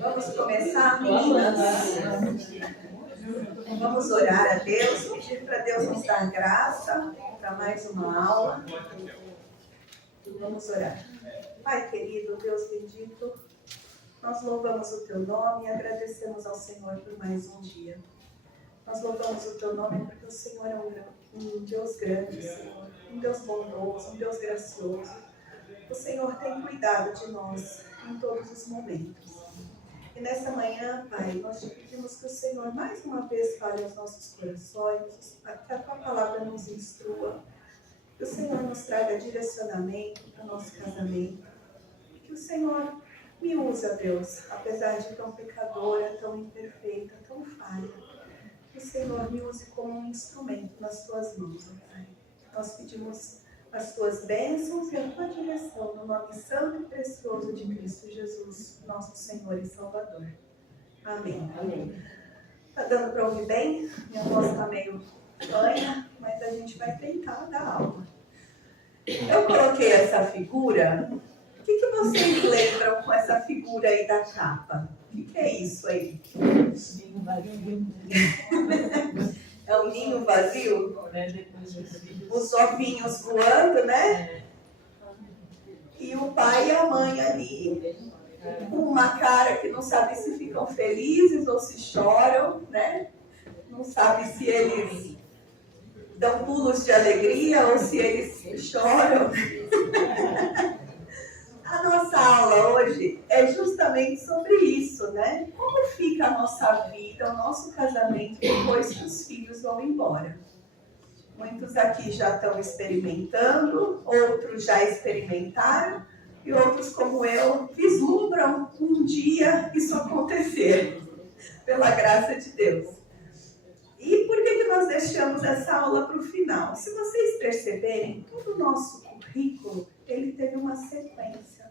Vamos começar, meninas? Vamos orar a Deus, pedir para Deus nos dar graça para mais uma aula. Vamos orar. Pai querido, Deus bendito, nós louvamos o Teu nome e agradecemos ao Senhor por mais um dia. Nós louvamos o Teu nome porque o Senhor é um Deus grande, Senhor, um Deus bondoso, um Deus gracioso. O Senhor tem cuidado de nós em todos os momentos. E nessa manhã, Pai, nós te pedimos que o Senhor mais uma vez fale aos nossos corações, que a Tua palavra nos instrua, que o Senhor nos traga direcionamento para o nosso casamento, e que o Senhor me usa, Deus, apesar de tão pecadora, tão imperfeita, tão falha, que o Senhor me use como um instrumento nas Tuas mãos, Pai. Nós pedimos as Tuas bênçãos e a Tua direção no nome santo e precioso de Cristo Jesus, nosso Senhor e Salvador. Amém. Amém. Tá dando para ouvir bem? Minha voz está meio fanha, mas a gente vai tentar dar aula. Eu coloquei essa figura. O que vocês lembram com essa figura aí da capa? O que é isso aí? Ninho vazio. É um ninho vazio? Os ovinhos voando, né? E o pai e a mãe ali. Uma cara que não sabe se ficam felizes ou se choram, né? Não sabe se eles dão pulos de alegria ou se eles choram. A nossa aula hoje é justamente sobre isso, né? Como fica a nossa vida, o nosso casamento depois que os filhos vão embora. Muitos aqui já estão experimentando, outros já experimentaram e outros, como eu, vislumbram um dia isso acontecer, pela graça de Deus. E por que nós deixamos essa aula para o final? Se vocês perceberem, todo o nosso currículo, ele teve uma sequência,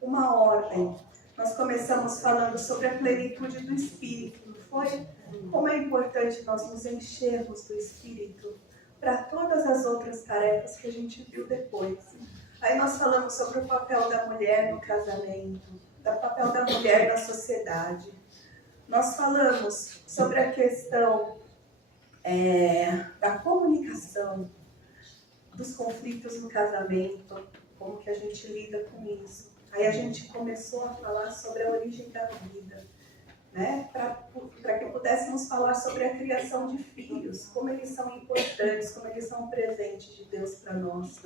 uma ordem. Nós começamos falando sobre a plenitude do Espírito, não foi? Como é importante nós nos enchermos do Espírito para todas as outras tarefas que a gente viu depois. Aí nós falamos sobre o papel da mulher no casamento, o papel da mulher na sociedade. Nós falamos sobre a questão da comunicação, dos conflitos no casamento, como que a gente lida com isso. Aí a gente começou a falar sobre a origem da vida, né? Para que pudéssemos falar sobre a criação de filhos, como eles são importantes, como eles são um presente de Deus para nós.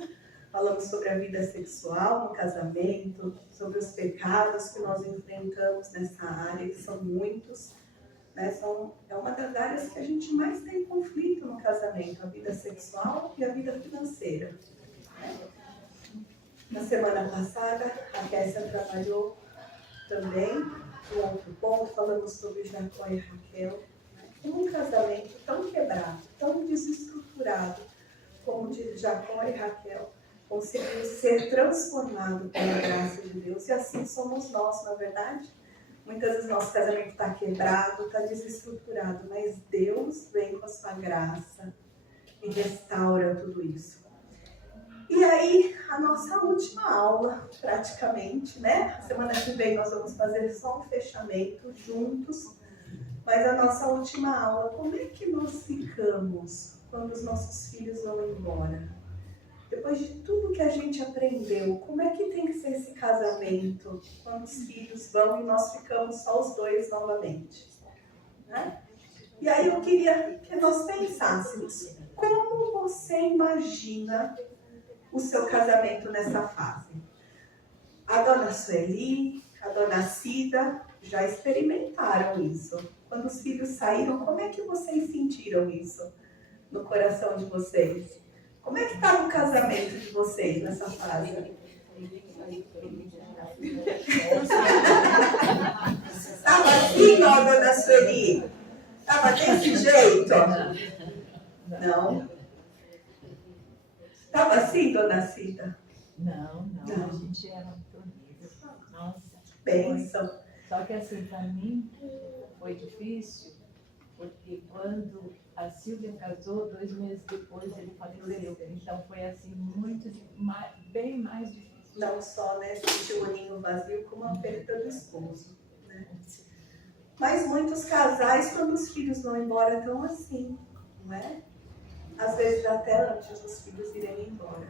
Falamos sobre a vida sexual no casamento, sobre os pecados que nós enfrentamos nessa área, que são muitos. Né? É uma das áreas que a gente mais tem conflito no casamento, a vida sexual e a vida financeira. Né? Na semana passada, a Késia trabalhou também um outro ponto, falamos sobre Jacó e Raquel. Né? Um casamento tão quebrado, tão desestruturado como o de Jacó e Raquel, conseguiu ser transformado pela graça de Deus, e assim somos nós, na verdade. Muitas vezes nosso casamento está quebrado, está desestruturado, mas Deus vem com a sua graça e restaura tudo isso. E aí, a nossa última aula, praticamente, né? A semana que vem nós vamos fazer só um fechamento juntos, mas a nossa última aula, como é que nós ficamos quando os nossos filhos vão embora? Depois de tudo que a gente aprendeu, como é que tem que ser esse casamento quando os filhos vão e nós ficamos só os dois novamente? Né? E aí eu queria que nós pensássemos, como você imagina o seu casamento nessa fase? A dona Sueli, a dona Cida já experimentaram isso. Quando os filhos saíram, como é que vocês sentiram isso no coração de vocês? Como é que está no casamento de vocês nessa fase? Estava assim, ó, dona Sueli? Estava desse jeito? Não? Estava assim, dona Cida? Não. A gente era muito unida. Nossa. Bênção. Só que assim, para mim foi difícil, porque quando a Silvia casou, 2 meses depois ele faleceu. Então foi assim, muito mais difícil. Não só, né, sentir o ninho vazio, como a perda do esposo, né? Mas muitos casais, quando os filhos vão embora, estão assim, não é? Às vezes até antes dos filhos irem embora.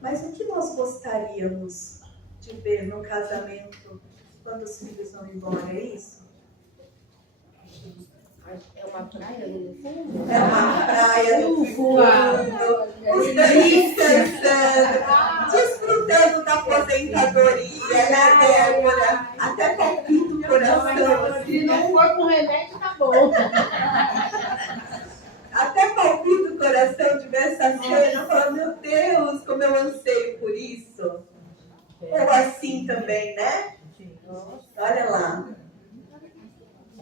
Mas o que nós gostaríamos de ver no casamento quando os filhos vão embora, é isso? É uma praia no fundo? É uma praia no fundo, os dois descansando, desfrutando da aposentadoria, né, Débora? Até palpita o coração. Se não for com remédio, tá bom. Até palpita o coração de ver essa cena, falando, meu Deus, como eu anseio por isso. Ou assim também, né? Olha lá.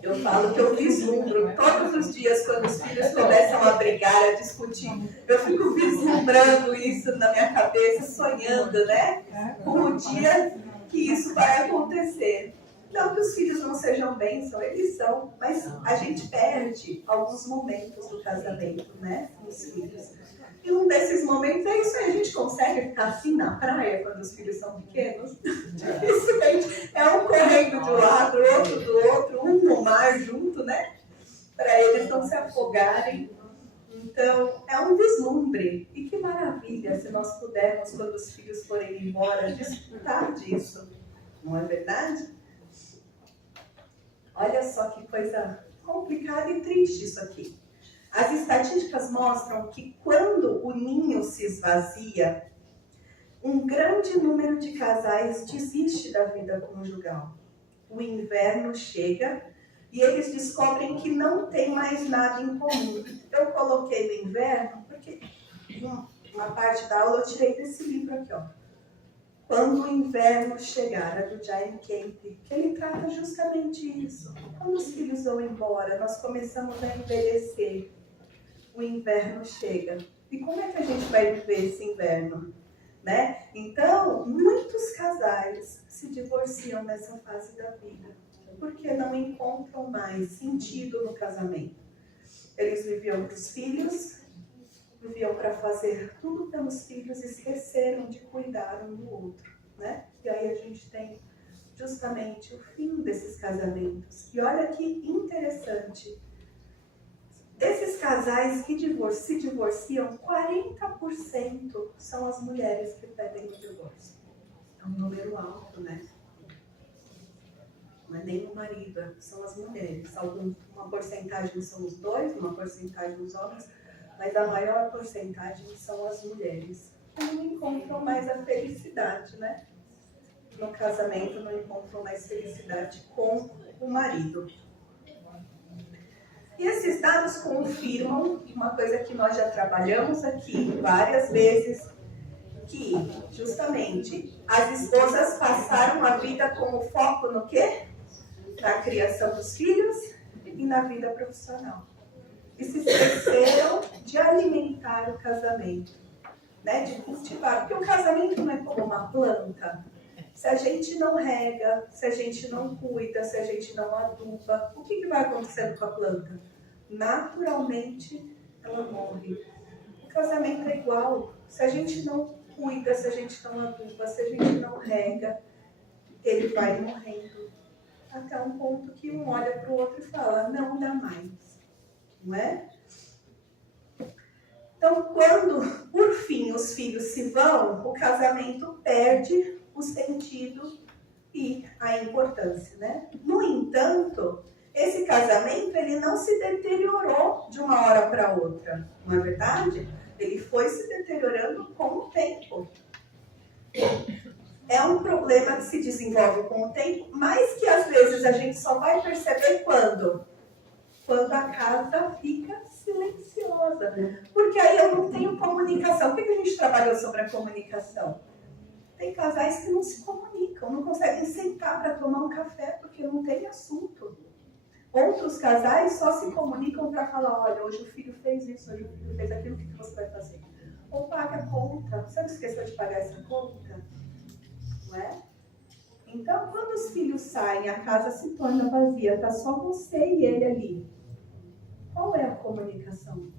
Eu falo que eu vislumbro todos os dias, quando os filhos começam a brigar, a discutir, eu fico vislumbrando isso na minha cabeça, sonhando, né? Com o dia que isso vai acontecer. Não que os filhos não sejam bênção, eles são, mas a gente perde alguns momentos do casamento, né? Com os filhos. E um desses momentos é isso aí, a gente consegue ficar assim na praia quando os filhos são pequenos? Dificilmente. É um correndo de um lado, outro do outro, um no mar junto, né? Para eles não se afogarem. Então, é um vislumbre. E que maravilha se nós pudermos, quando os filhos forem embora, desfrutar disso. Não é verdade? Olha só que coisa complicada e triste isso aqui. As estatísticas mostram que quando o ninho se esvazia, um grande número de casais desiste da vida conjugal. O inverno chega e eles descobrem que não tem mais nada em comum. Eu coloquei no inverno porque uma parte da aula eu tirei desse livro aqui, ó. Quando o inverno chegar, é do Giant Camp, que ele trata justamente isso. Quando os filhos vão embora, nós começamos a envelhecer. O inverno chega. E como é que a gente vai viver esse inverno? Né? Então, muitos casais se divorciam nessa fase da vida, porque não encontram mais sentido no casamento. Eles viviam para os filhos, viviam para fazer tudo pelos filhos, esqueceram de cuidar um do outro. Né? E aí a gente tem justamente o fim desses casamentos. E olha que interessante. Desses casais que se divorciam, 40% são as mulheres que pedem o divórcio. É um número alto, né? Não é nem o marido, são as mulheres. Uma porcentagem são os dois, uma porcentagem os homens, mas a maior porcentagem são as mulheres. Que não encontram mais a felicidade, né? No casamento, não encontram mais felicidade com o marido. E esses dados confirmam uma coisa que nós já trabalhamos aqui várias vezes, que justamente as esposas passaram a vida com o foco no quê? Na criação dos filhos e na vida profissional. E se esqueceram de alimentar o casamento, né? De cultivar, porque o casamento não é como uma planta. Se a gente não rega, se a gente não cuida, se a gente não aduba, o que vai acontecendo com a planta? Naturalmente, ela morre. O casamento é igual. Se a gente não cuida, se a gente não aduba, se a gente não rega, ele vai morrendo. Até um ponto que um olha para o outro e fala, não dá mais. Não é? Então, quando, por fim, os filhos se vão, o casamento perde o sentido e a importância, né? No entanto, esse casamento ele não se deteriorou de uma hora para outra, não é verdade? Ele foi se deteriorando com o tempo. É um problema que se desenvolve com o tempo, mas que às vezes a gente só vai perceber quando a casa fica silenciosa. Porque aí eu não tenho comunicação. Por que a gente trabalhou sobre a comunicação? Tem casais que não se comunicam, não conseguem sentar para tomar um café porque não tem assunto. Outros casais só se comunicam para falar, olha, hoje o filho fez isso, hoje o filho fez aquilo, o que você vai fazer? Ou paga a conta. Você não esqueceu de pagar essa conta? Não é? Então, quando os filhos saem, a casa se torna vazia, está só você e ele ali. Qual é a comunicação?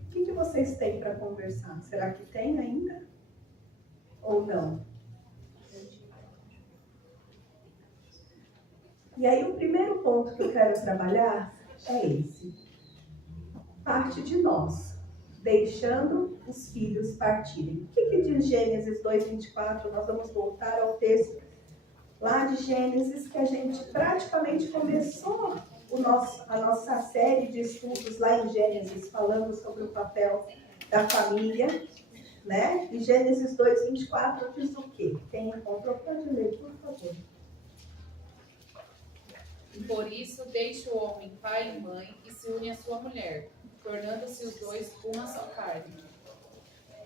O que vocês têm para conversar? Será que tem ainda? Ou não? E aí o primeiro ponto que eu quero trabalhar é esse. Parte de nós, deixando os filhos partirem. O que diz Gênesis 2:24? Nós vamos voltar ao texto lá de Gênesis, que a gente praticamente começou a nossa série de estudos lá em Gênesis, falando sobre o papel da família, né? E Gênesis 2:24 diz o quê? Quem encontrou pode ler, por favor. Por isso, deixa o homem pai e mãe e se une à sua mulher, tornando-se os dois uma só carne.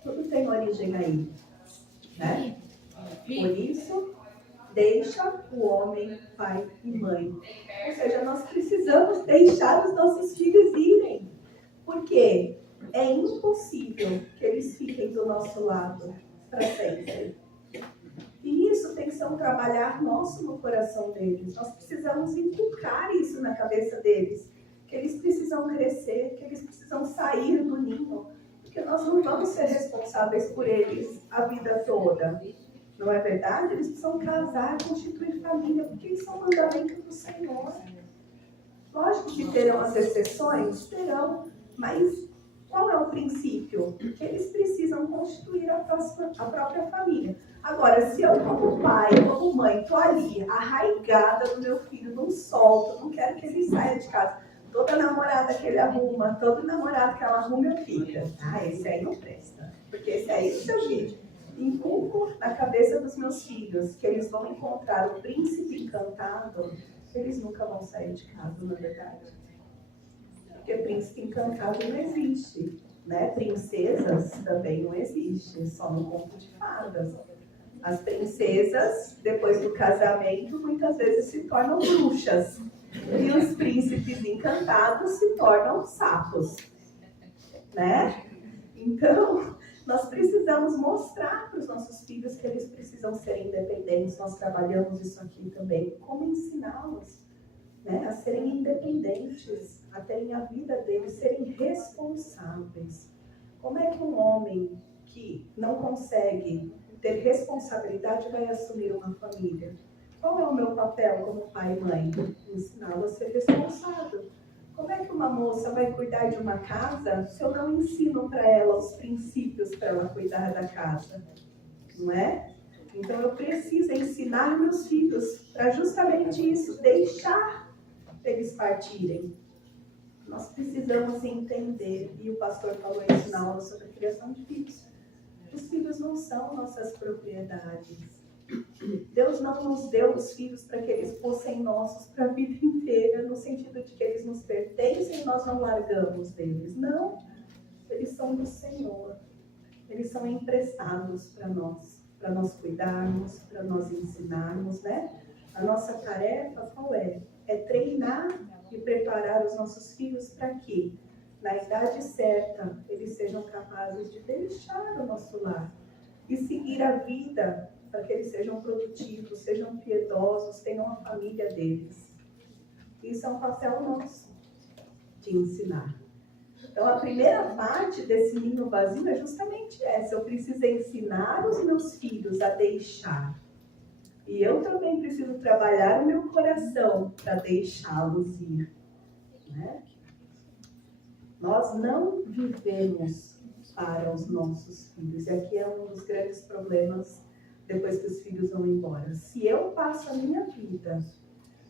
Tudo tem origem aí, né? Por isso, deixa o homem pai e mãe. Ou seja, nós precisamos deixar os nossos filhos irem. Porque é impossível que eles fiquem do nosso lado para sempre. E isso tem que ser um trabalhar nosso no coração deles. Nós precisamos inculcar isso na cabeça deles. Que eles precisam crescer, que eles precisam sair do ninho. Porque nós não vamos ser responsáveis por eles a vida toda. Não é verdade? Eles precisam casar, constituir família, porque isso é um mandamento do Senhor. Lógico que terão as exceções, terão, mas qual é o princípio? Que eles precisam constituir a própria família. Agora, se eu como pai, como mãe, estou ali, arraigada no meu filho, não solto, não quero que ele saia de casa, toda namorada que ele arruma, todo namorado que ela arruma, eu fico. Esse aí não presta, porque esse aí, se eu vir, inculco na cabeça dos meus filhos que eles vão encontrar o príncipe encantado, eles nunca vão sair de casa, não é verdade? Porque príncipe encantado não existe, né? Princesas também não existe, só no conto de fadas. As princesas, depois do casamento, muitas vezes se tornam bruxas. E os príncipes encantados se tornam sapos, né? Então, nós precisamos mostrar para os nossos filhos que eles precisam ser independentes. Nós trabalhamos isso aqui também. Como ensiná-los, né, a serem independentes, a terem a vida deles, serem responsáveis. Como é que um homem que não consegue ter responsabilidade vai assumir uma família? Qual é o meu papel como pai e mãe? Ensiná-lo a ser responsável. Como é que uma moça vai cuidar de uma casa se eu não ensino para ela os princípios para ela cuidar da casa? Não é? Então eu preciso ensinar meus filhos para justamente isso, deixar eles partirem. Nós precisamos entender, e o pastor falou isso na aula sobre a criação de filhos. Os filhos não são nossas propriedades. Deus não nos deu os filhos para que eles fossem nossos para a vida inteira, no sentido de que eles nos pertencem e nós não largamos deles. Não, eles são do Senhor. Eles são emprestados para nós cuidarmos, para nós ensinarmos, né? A nossa tarefa qual é? É treinar e preparar os nossos filhos para que, na idade certa, eles sejam capazes de deixar o nosso lar e seguir a vida, para que eles sejam produtivos, sejam piedosos, tenham a família deles. Isso é um papel nosso, de ensinar. Então, a primeira parte desse ninho vazio é justamente essa. Eu preciso ensinar os meus filhos a deixar. E eu também preciso trabalhar o meu coração para deixá-los ir, né? Nós não vivemos para os nossos filhos. E aqui é um dos grandes problemas depois que os filhos vão embora. Se eu passo a minha vida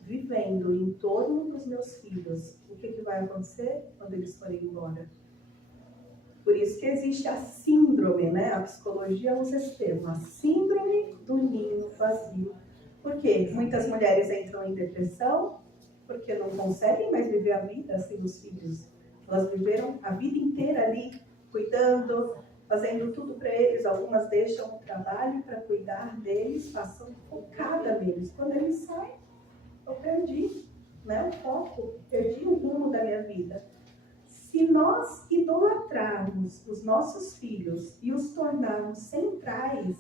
vivendo em torno dos meus filhos, o que vai acontecer quando eles forem embora? Por isso que existe a síndrome, né? A psicologia usa esse termo, a síndrome do ninho vazio. Por quê? Muitas mulheres entram em depressão porque não conseguem mais viver a vida sem os filhos. Elas viveram a vida inteira ali, cuidando, fazendo tudo para eles. Algumas deixam o trabalho para cuidar deles, passam focada neles. Quando eles saem, eu perdi, né, o foco, perdi o rumo da minha vida. Se nós idolatrarmos os nossos filhos e os tornarmos centrais,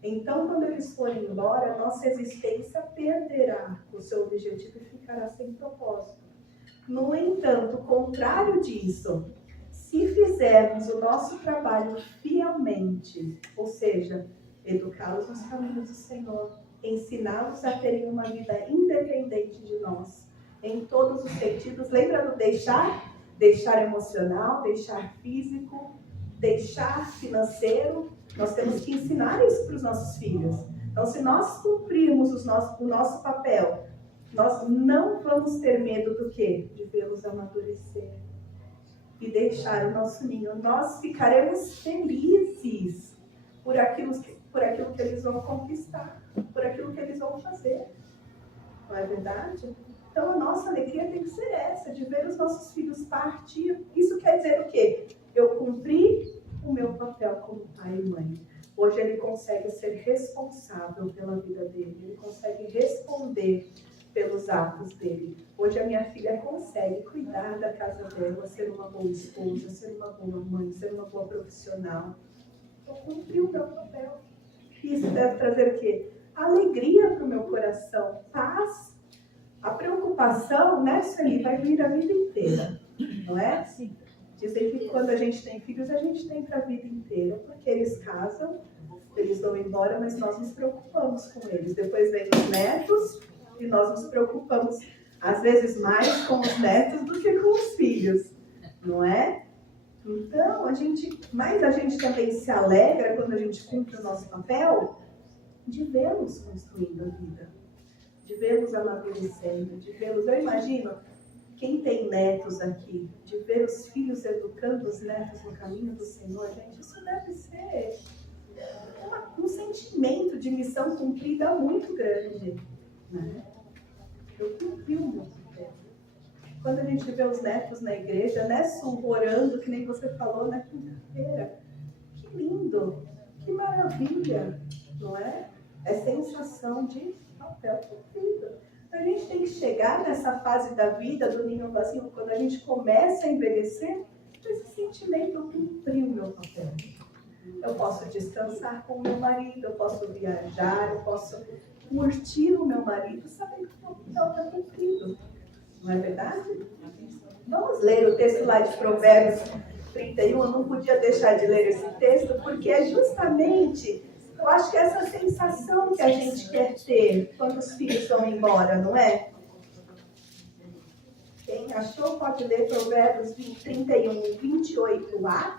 então quando eles forem embora, nossa existência perderá o seu objetivo e ficará sem propósito. No entanto, o contrário disso, Se fizermos o nosso trabalho fielmente, ou seja, educá-los nos caminhos do Senhor, ensiná-los a terem uma vida independente de nós, em todos os sentidos. Lembra do deixar? Deixar emocional, deixar físico, deixar financeiro. Nós temos que ensinar isso para os nossos filhos. Então, se nós cumprirmos o nosso papel, nós não vamos ter medo do quê? De vê-los amadurecer e deixar o nosso ninho. Nós ficaremos felizes por aquilo que eles vão conquistar, por aquilo que eles vão fazer. Não é verdade? Então, a nossa alegria tem que ser essa, de ver os nossos filhos partir. Isso quer dizer o quê? Eu cumpri o meu papel como pai e mãe. Hoje ele consegue ser responsável pela vida dele, ele consegue responder pelos atos dele. Hoje a minha filha consegue cuidar da casa dela, ser uma boa esposa, ser uma boa mãe, ser uma boa profissional. Eu cumpri o meu papel. Isso deve trazer o quê? Alegria para o meu coração, paz. A preocupação, né, Sueli, vai vir a vida inteira, não é? Sim. Dizem que quando a gente tem filhos, a gente tem para a vida inteira, porque eles casam, eles vão embora, mas nós nos preocupamos com eles. Depois vem os netos e nós nos preocupamos, às vezes, mais com os netos do que com os filhos, não é? Então, a gente também se alegra quando a gente cumpre o nosso papel de vê-los construindo a vida, de vê-los amadurecendo, de vê-los. Eu imagino, quem tem netos aqui, de ver os filhos educando os netos no caminho do Senhor, gente, isso deve ser um sentimento de missão cumprida muito grande, né? Eu cumpri o meu papel. Quando a gente vê os netos na igreja, né, orando, que nem você falou na quinta-feira, que lindo, que maravilha, não é? É sensação de papel cumprido. A gente tem que chegar nessa fase da vida, do ninho vazio, quando a gente começa a envelhecer, com esse sentimento, eu cumpri o meu papel. Eu posso descansar com o meu marido, eu posso viajar, eu posso curtir o meu marido, sabendo que o meu papel está cumprido. Não é verdade? Vamos ler o texto lá de Provérbios 31. Eu não podia deixar de ler esse texto, porque é justamente... Eu acho que é essa sensação que a gente quer ter quando os filhos vão embora, não é? Quem achou pode ler Provérbios 31, 28a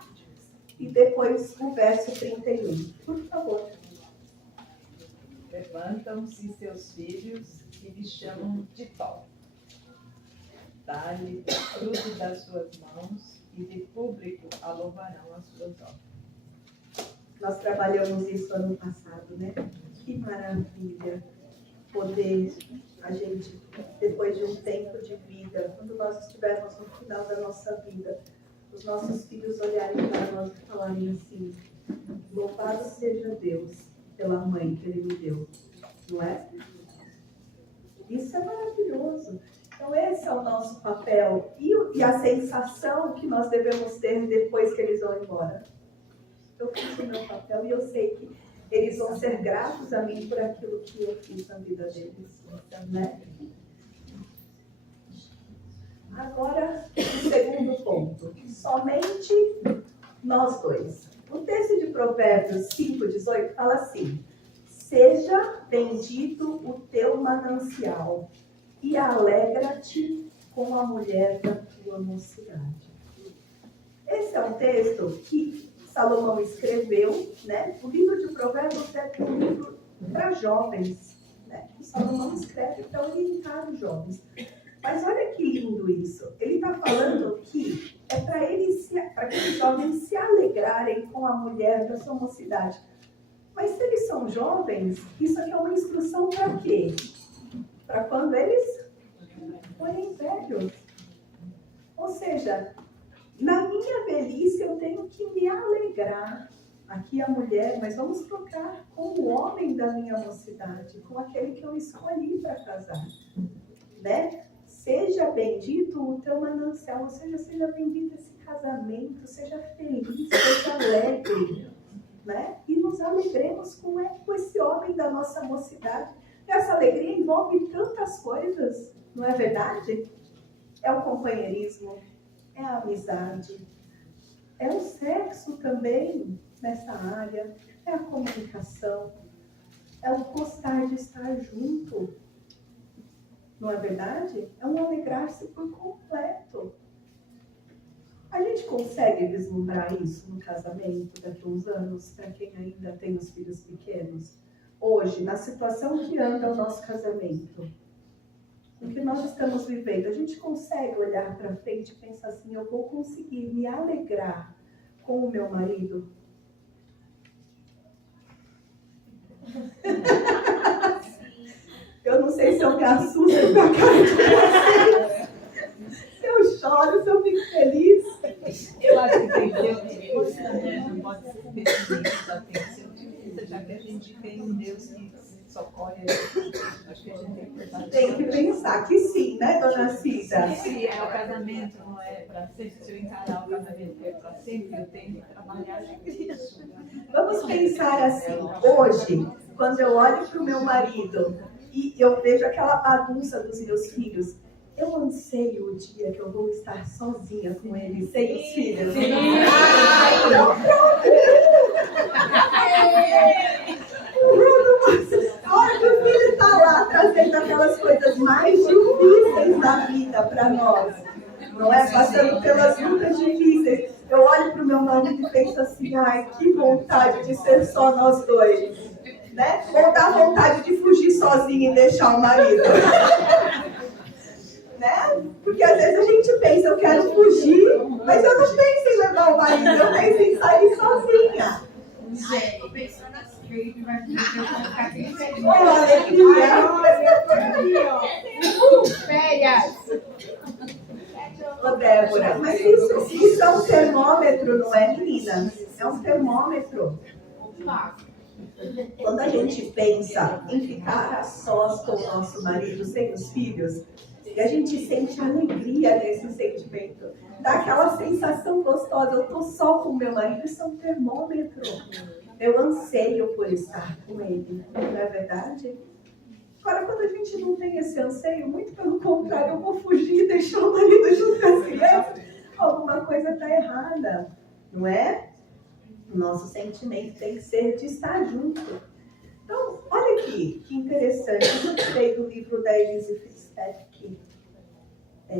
e depois o verso 31. Por favor. Levantam-se seus filhos e lhe chamam de pó. Dá-lhe fruto das suas mãos e de público a louvarão as suas obras. Nós trabalhamos isso ano passado, né? Que maravilha poder a gente, depois de um tempo de vida, quando nós estivermos no final da nossa vida, os nossos filhos olharem para nós e falarem assim: louvado seja Deus pela mãe que Ele me deu, não é? Isso é maravilhoso. Então esse é o nosso papel e a sensação que nós devemos ter depois que eles vão embora. Eu fiz o meu papel e eu sei que eles vão ser gratos a mim por aquilo que eu fiz na vida deles, né? Agora, o segundo ponto. Somente nós dois. O texto de Provérbios 5:18 fala assim: seja bendito o teu manancial e alegra-te com a mulher da tua mocidade. Esse é um texto que Salomão escreveu, né? O livro de Provérbios é um livro para jovens, né? O Salomão escreve para orientar os jovens. Mas olha que lindo isso. Ele está falando que é para aqueles jovens se alegrarem com a mulher da sua mocidade. Mas se eles são jovens, isso aqui é uma instrução para quê? Para quando eles forem velhos. Ou seja, na minha velhice eu tenho que me alegrar. Aqui a mulher, mas vamos trocar com o homem da minha mocidade, com aquele que eu escolhi para casar, né? Seja bendito o teu manancial, ou seja, seja bendito esse casamento, seja feliz, seja alegre, né? E nos alegremos com esse homem da nossa mocidade. Essa alegria envolve tantas coisas, não é verdade? É o companheirismo, é a amizade, É o sexo também nessa área, é a comunicação, é o gostar de estar junto. Não é verdade? É um alegrar-se por completo. A gente consegue vislumbrar isso no casamento daqui a uns anos, para quem ainda tem os filhos pequenos? Hoje, na situação que anda o nosso casamento, o que nós estamos vivendo, a gente consegue olhar para frente e pensar assim, eu vou conseguir me alegrar com o meu marido? Eu não sei se eu me assusto com a cara de vocês, se eu choro, se eu fico feliz. Eu acho que tem Deus, né? Não pode ser pessimista, tem que ser otimista, já que a gente tem um Deus que socorre a gente. Acho que a gente tem que pensar. Tem que pensar que sim, né, dona Cida? Se é o casamento, não é para sempre, se eu encarar o casamento é para sempre, eu tenho que trabalhar nisso. Vamos pensar assim, hoje, quando eu olho para o meu marido e eu vejo aquela bagunça dos meus filhos, eu anseio o dia que eu vou estar sozinha com ele, sem os filhos. Sim. Ai, não, a hora que o filho está lá trazendo aquelas coisas mais difíceis da vida para nós, não é? Passando pelas lutas difíceis. Eu olho para o meu marido e penso assim, ai, que vontade de ser só nós dois, né? Ou dá vontade de fugir sozinha e deixar o marido. Né? Porque às vezes a gente pensa, eu quero fugir, mas eu não penso em levar o marido, eu penso em sair sozinha. Ai, tô pensando assim. Ele vai ficar aqui. Férias. Ô Débora, mas isso é um termômetro, não é, menina? É um termômetro. Quando a gente pensa em ficar a sós com o nosso marido, sem os filhos, e a gente sente alegria nesse sentimento, dá aquela sensação gostosa, eu tô só com o meu marido, isso é um termômetro. Eu anseio por estar com ele, não é verdade? Agora, quando a gente não tem esse anseio, muito pelo contrário, eu vou fugir e deixar o marido junto com as crianças, alguma coisa está errada, não é? O nosso sentimento tem que ser de estar junto. Então, olha aqui, que interessante. Eu tirei do livro da Elise Fitzpatrick, que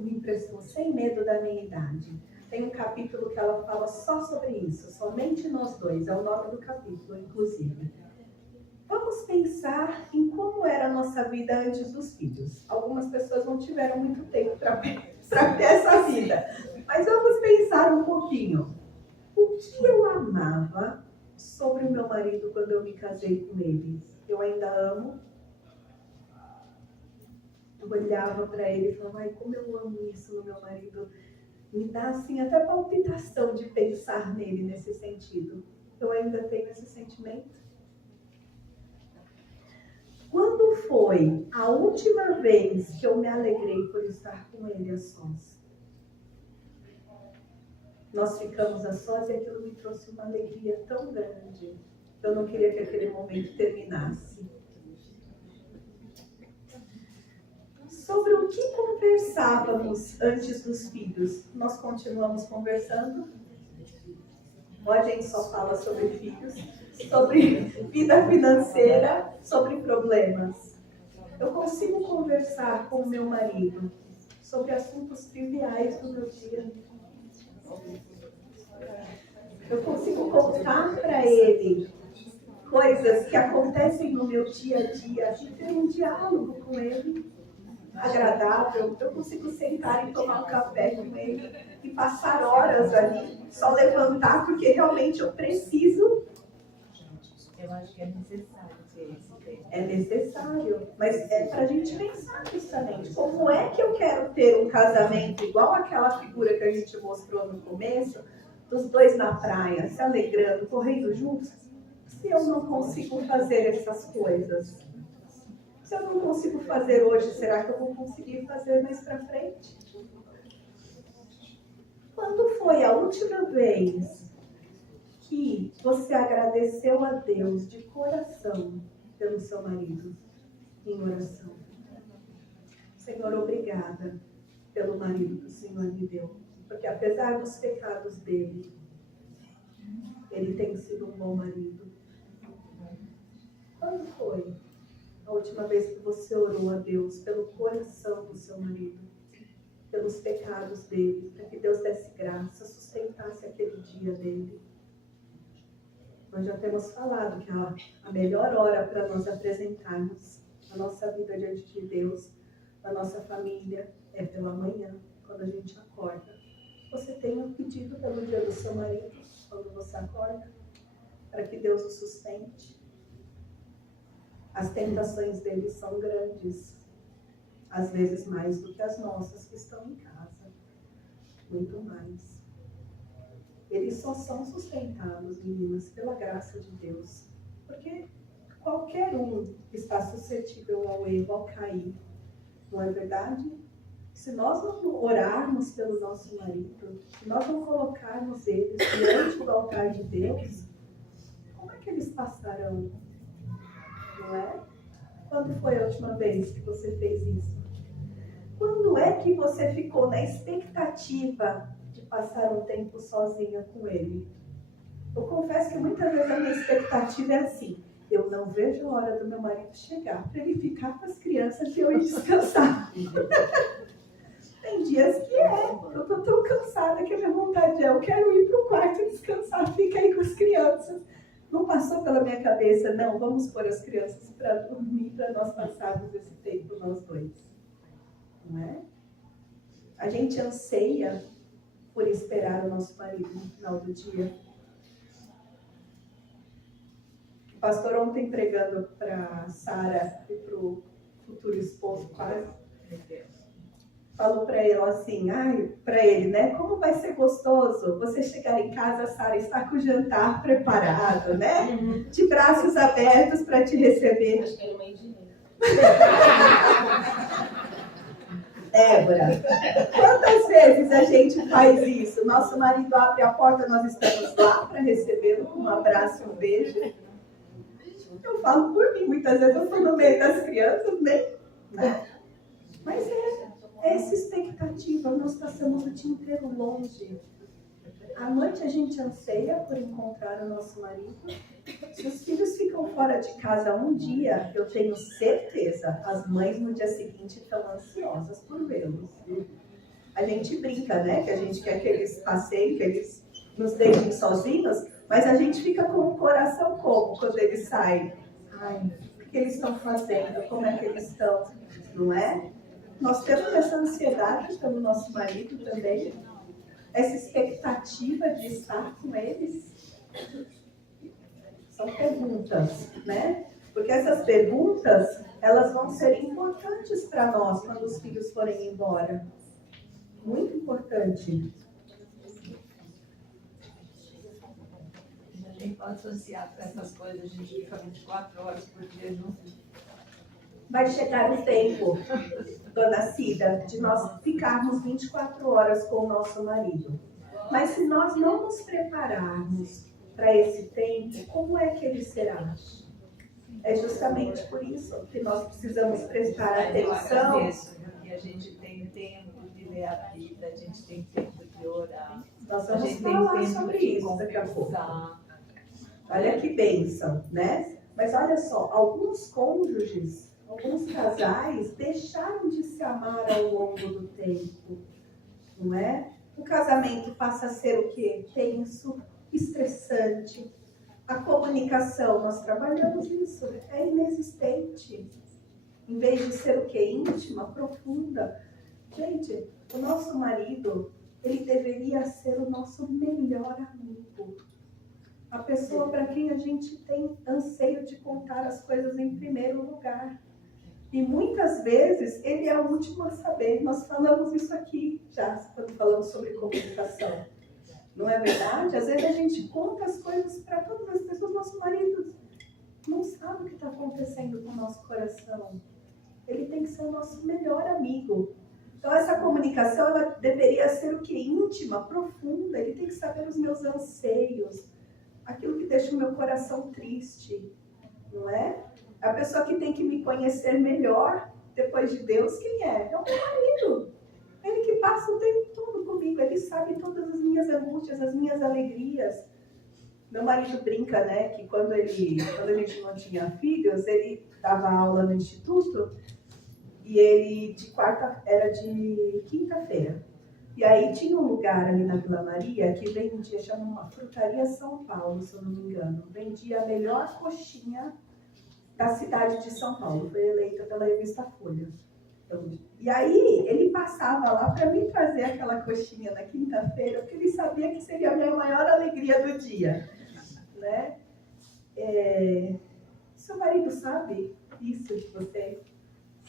me impressionou, Sem Medo da Minha Idade. Tem um capítulo que ela fala só sobre isso, somente nós dois, é o nome do capítulo, inclusive. Vamos pensar em como era a nossa vida antes dos filhos. Algumas pessoas não tiveram muito tempo para ter essa vida, mas vamos pensar um pouquinho. O que eu amava sobre o meu marido quando eu me casei com ele? Eu ainda amo. Eu olhava para ele e falava, ai, como eu amo isso no meu marido. Me dá assim até palpitação de pensar nele nesse sentido. Eu ainda tenho esse sentimento. Quando foi a última vez que eu me alegrei por estar com ele a sós? Nós ficamos a sós e aquilo me trouxe uma alegria tão grande. Eu não queria que aquele momento terminasse. Sobre o que conversávamos antes dos filhos? Nós continuamos conversando? Ou a gente só fala sobre filhos? Sobre vida financeira? Sobre problemas? Eu consigo conversar com o meu marido sobre assuntos triviais do meu dia? Eu consigo contar para ele coisas que acontecem no meu dia a dia e ter um diálogo com ele agradável? Eu consigo sentar e tomar um café com ele e passar horas ali, só levantar porque realmente eu preciso? Eu acho que é necessário ter esse tempo. É necessário, mas é para a gente pensar justamente como é que eu quero ter um casamento igual aquela figura que a gente mostrou no começo, dos dois na praia, se alegrando, correndo juntos, se eu não consigo fazer essas coisas. Se eu não consigo fazer hoje, será que eu vou conseguir fazer mais para frente? Quando foi a última vez que você agradeceu a Deus de coração pelo seu marido em oração? Senhor, obrigada pelo marido que o Senhor me deu. Porque apesar dos pecados dele, ele tem sido um bom marido. Quando foi a última vez que você orou a Deus pelo coração do seu marido, pelos pecados dele, para que Deus desse graça, sustentasse aquele dia dele? Nós já temos falado que a melhor hora para nós apresentarmos a nossa vida diante de Deus, a nossa família, é pela manhã, quando a gente acorda. Você tem um pedido pelo dia do seu marido, quando você acorda, para que Deus o sustente? As tentações dele são grandes, às vezes mais do que as nossas que estão em casa, muito mais. Eles só são sustentados, meninas, pela graça de Deus. Porque qualquer um está suscetível ao erro, ao cair. Não é verdade? Se nós não orarmos pelo nosso marido, se nós não colocarmos eles diante do altar de Deus, como é que eles passarão? Não é? Quando foi a última vez que você fez isso? Quando é que você ficou na expectativa de passar um tempo sozinha com ele? Eu confesso que muitas vezes a minha expectativa é assim: eu não vejo a hora do meu marido chegar para ele ficar com as crianças e eu ir descansar. Tem dias que eu tô tão cansada que a minha vontade é: eu quero ir para o quarto e descansar, fica aí com as crianças. Não passou pela minha cabeça, não, vamos pôr as crianças para dormir, para nós passarmos esse tempo nós dois. Não é? A gente anseia por esperar o nosso marido no final do dia. O pastor ontem pregando para Sara e para o futuro esposo quase, falou para ela assim, para ele, né? Como vai ser gostoso você chegar em casa, Sara, está com o jantar preparado, né? De braços abertos para te receber. Acho que era uma engenheira. Débora, quantas vezes a gente faz isso? Nosso marido abre a porta, nós estamos lá para recebê-lo com um abraço e um beijo. Eu falo por mim, muitas vezes eu estou no meio das crianças, né? Mas essa expectativa, nós passamos o dia inteiro longe. À noite a gente anseia por encontrar o nosso marido. Se os filhos ficam fora de casa um dia, eu tenho certeza, as mães no dia seguinte estão ansiosas por vê-los. A gente brinca, né? Que a gente quer que eles passeiem, que eles nos deixem sozinhos, mas a gente fica com o coração como quando eles saem? Ai, o que eles estão fazendo? Como é que eles estão? Não é? Nós temos essa ansiedade pelo nosso marido também, essa expectativa de estar com eles. São perguntas, né? Porque essas perguntas, elas vão ser importantes para nós quando os filhos forem embora. Muito importante. A gente pode associar para essas coisas, a gente fica 24 horas por dia juntos. Vai chegar o tempo, dona Cida, de nós ficarmos 24 horas com o nosso marido. Mas se nós não nos prepararmos para esse tempo, como é que ele será? É justamente por isso que nós precisamos prestar atenção. E a gente tem tempo de ler a Bíblia, a gente tem tempo de orar. Nós vamos falar sobre isso daqui a pouco. Olha que bênção, né? Mas olha só, alguns cônjuges, alguns casais deixaram de se amar ao longo do tempo, não é? O casamento passa a ser o quê? Tenso, estressante. A comunicação, nós trabalhamos isso, é inexistente. Em vez de ser o quê? Íntima, profunda. Gente, o nosso marido, ele deveria ser o nosso melhor amigo. A pessoa para quem a gente tem anseio de contar as coisas em primeiro lugar. E muitas vezes ele é o último a saber. Nós falamos isso aqui já, quando falamos sobre comunicação. Não é verdade? Às vezes a gente conta as coisas para todas as pessoas. Nosso marido não sabe o que está acontecendo com o nosso coração. Ele tem que ser o nosso melhor amigo. Então essa comunicação, ela deveria ser o quê? Íntima, profunda. Ele tem que saber os meus anseios. Aquilo que deixa o meu coração triste. Não é? A pessoa que tem que me conhecer melhor, depois de Deus, quem é? É o meu marido. Ele que passa o tempo todo comigo, ele sabe todas as minhas angústias, as minhas alegrias. Meu marido brinca, né, que quando a gente não tinha filhos, ele dava aula no instituto e ele era de quinta-feira. E aí tinha um lugar ali na Vila Maria que vendia, chama uma Frutaria São Paulo, se eu não me engano. Vendia a melhor coxinha da cidade de São Paulo. Foi eleita pela revista Folha. E aí ele passava lá para mim trazer aquela coxinha na quinta-feira, porque ele sabia que seria a minha maior alegria do dia. Né? Seu marido sabe isso de você?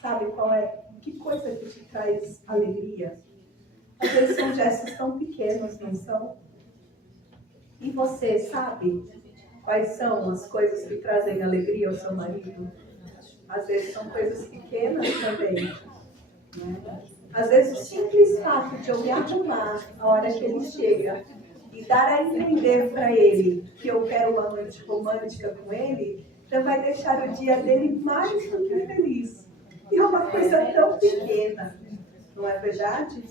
Sabe qual é? Que coisa que te traz alegria? Às vezes são gestos tão pequenos, não são? E você sabe quais são as coisas que trazem alegria ao seu marido? Às vezes são coisas pequenas também. Né? Às vezes o simples fato de eu me arrumar a hora que ele chega e dar a entender para ele que eu quero uma noite romântica com ele, já vai deixar o dia dele mais do que feliz. E é uma coisa tão pequena, não é verdade?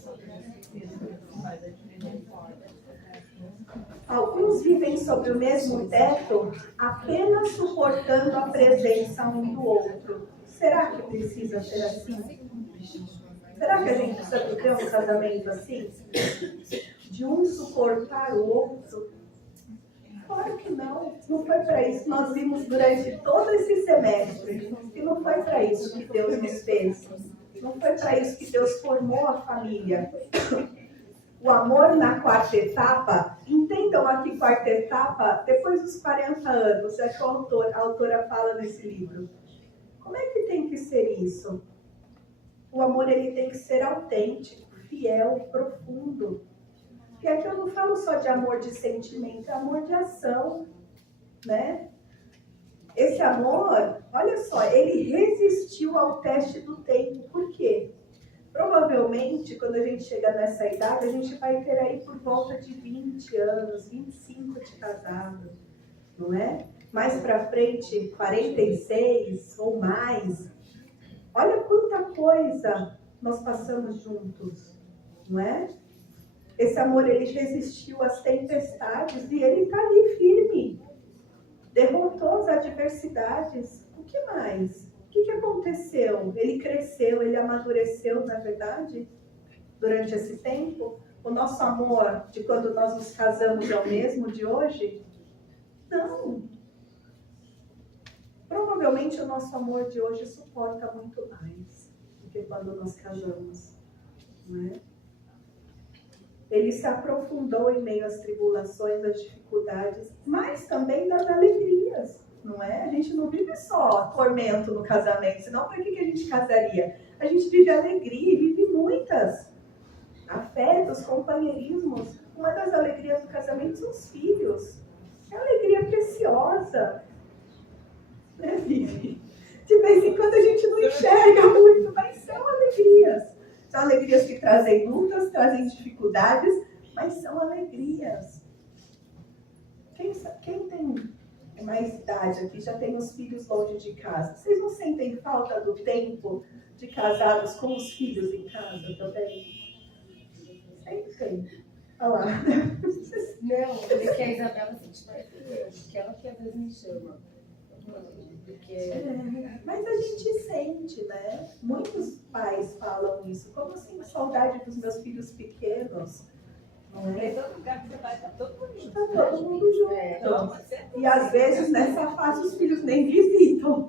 Alguns vivem sob o mesmo teto, apenas suportando a presença um do outro. Será que precisa ser assim? Será que a gente precisa ter um casamento assim? De um suportar o outro? Claro que não. Não foi para isso que nós vimos durante todo esse semestre. E não foi para isso que Deus nos fez. Não foi para isso que Deus formou a família. O amor na quarta etapa, entendam aqui quarta etapa, depois dos 40 anos, é que a autora fala nesse livro. Como é que tem que ser isso? O amor ele tem que ser autêntico, fiel, profundo. Porque aqui eu não falo só de amor de sentimento, é amor de ação, né? Esse amor, olha só, ele resistiu ao teste do tempo. Por quê? Provavelmente, quando a gente chega nessa idade, a gente vai ter aí por volta de 20 anos, 25 de casado, não é? Mais pra frente, 46 ou mais. Olha quanta coisa nós passamos juntos, não é? Esse amor, ele resistiu às tempestades e ele está ali firme. Derrotou as adversidades. O que mais? O que aconteceu? Ele cresceu, ele amadureceu, na verdade, durante esse tempo? O nosso amor de quando nós nos casamos é o mesmo de hoje? Não. Provavelmente o nosso amor de hoje suporta muito mais do que quando nós casamos, não é? Ele se aprofundou em meio às tribulações, às dificuldades, mas também das alegrias, não é? A gente não vive só tormento no casamento, senão para que a gente casaria? A gente vive alegria e vive muitas. Afetos, companheirismos. Uma das alegrias do casamento são os filhos. É uma alegria preciosa. Né, Vivi? De vez em quando a gente não enxerga muito, mas são alegrias. São alegrias que trazem lutas, trazem dificuldades, mas são alegrias. Quem tem mais idade aqui, já tem os filhos longe de casa, vocês não sentem falta do tempo de casados com os filhos em casa também? Sempre tem. Olha lá. Não, porque a Isabela sente mais que ela que às vezes me chama. Porque... mas a gente sente, né? Muitos pais falam isso. Como assim, saudade dos meus filhos pequenos? Não é? Todo lugar que você vai, está todo mundo junto. Está todo mundo junto. E às vezes nessa fase os filhos nem visitam.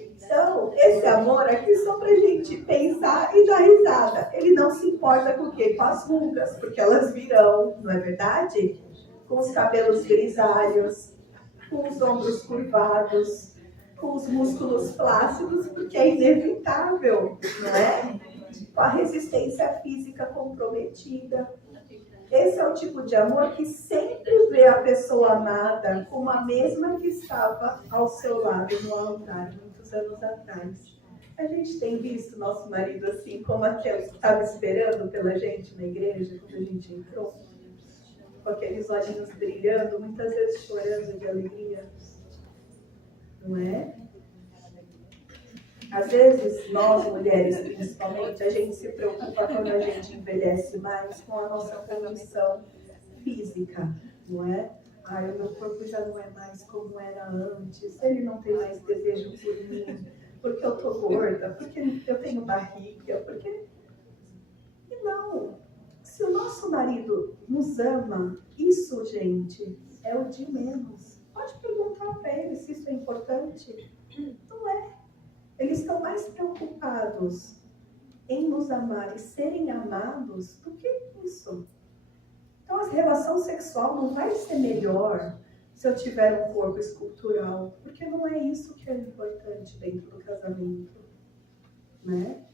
Então, esse amor aqui só pra gente pensar e dar risada. Ele não se importa com o quê? Com as rugas, porque elas virão, não é verdade? Com os cabelos grisalhos, com os ombros curvados, com os músculos flácidos, porque é inevitável, não é? Com a resistência física comprometida. Esse é o tipo de amor que sempre vê a pessoa amada como a mesma que estava ao seu lado no altar, muitos anos atrás. A gente tem visto nosso marido assim, como aquele que estava esperando pela gente na igreja, quando a gente entrou, com aqueles olhinhos brilhando, muitas vezes chorando de alegria. Não é? Às vezes, nós mulheres principalmente, a gente se preocupa quando a gente envelhece mais com a nossa condição física, não é? Ai, o meu corpo já não é mais como era antes, ele não tem mais desejo por mim, porque eu tô gorda, porque eu tenho barriga, porque... E não, se o nosso marido nos ama, isso, gente, é o de menos. Pode perguntar para ele se isso é importante. Não é. Eles estão mais preocupados em nos amar e serem amados do que isso. Então, a relação sexual não vai ser melhor se eu tiver um corpo escultural, porque não é isso que é importante dentro do casamento, né?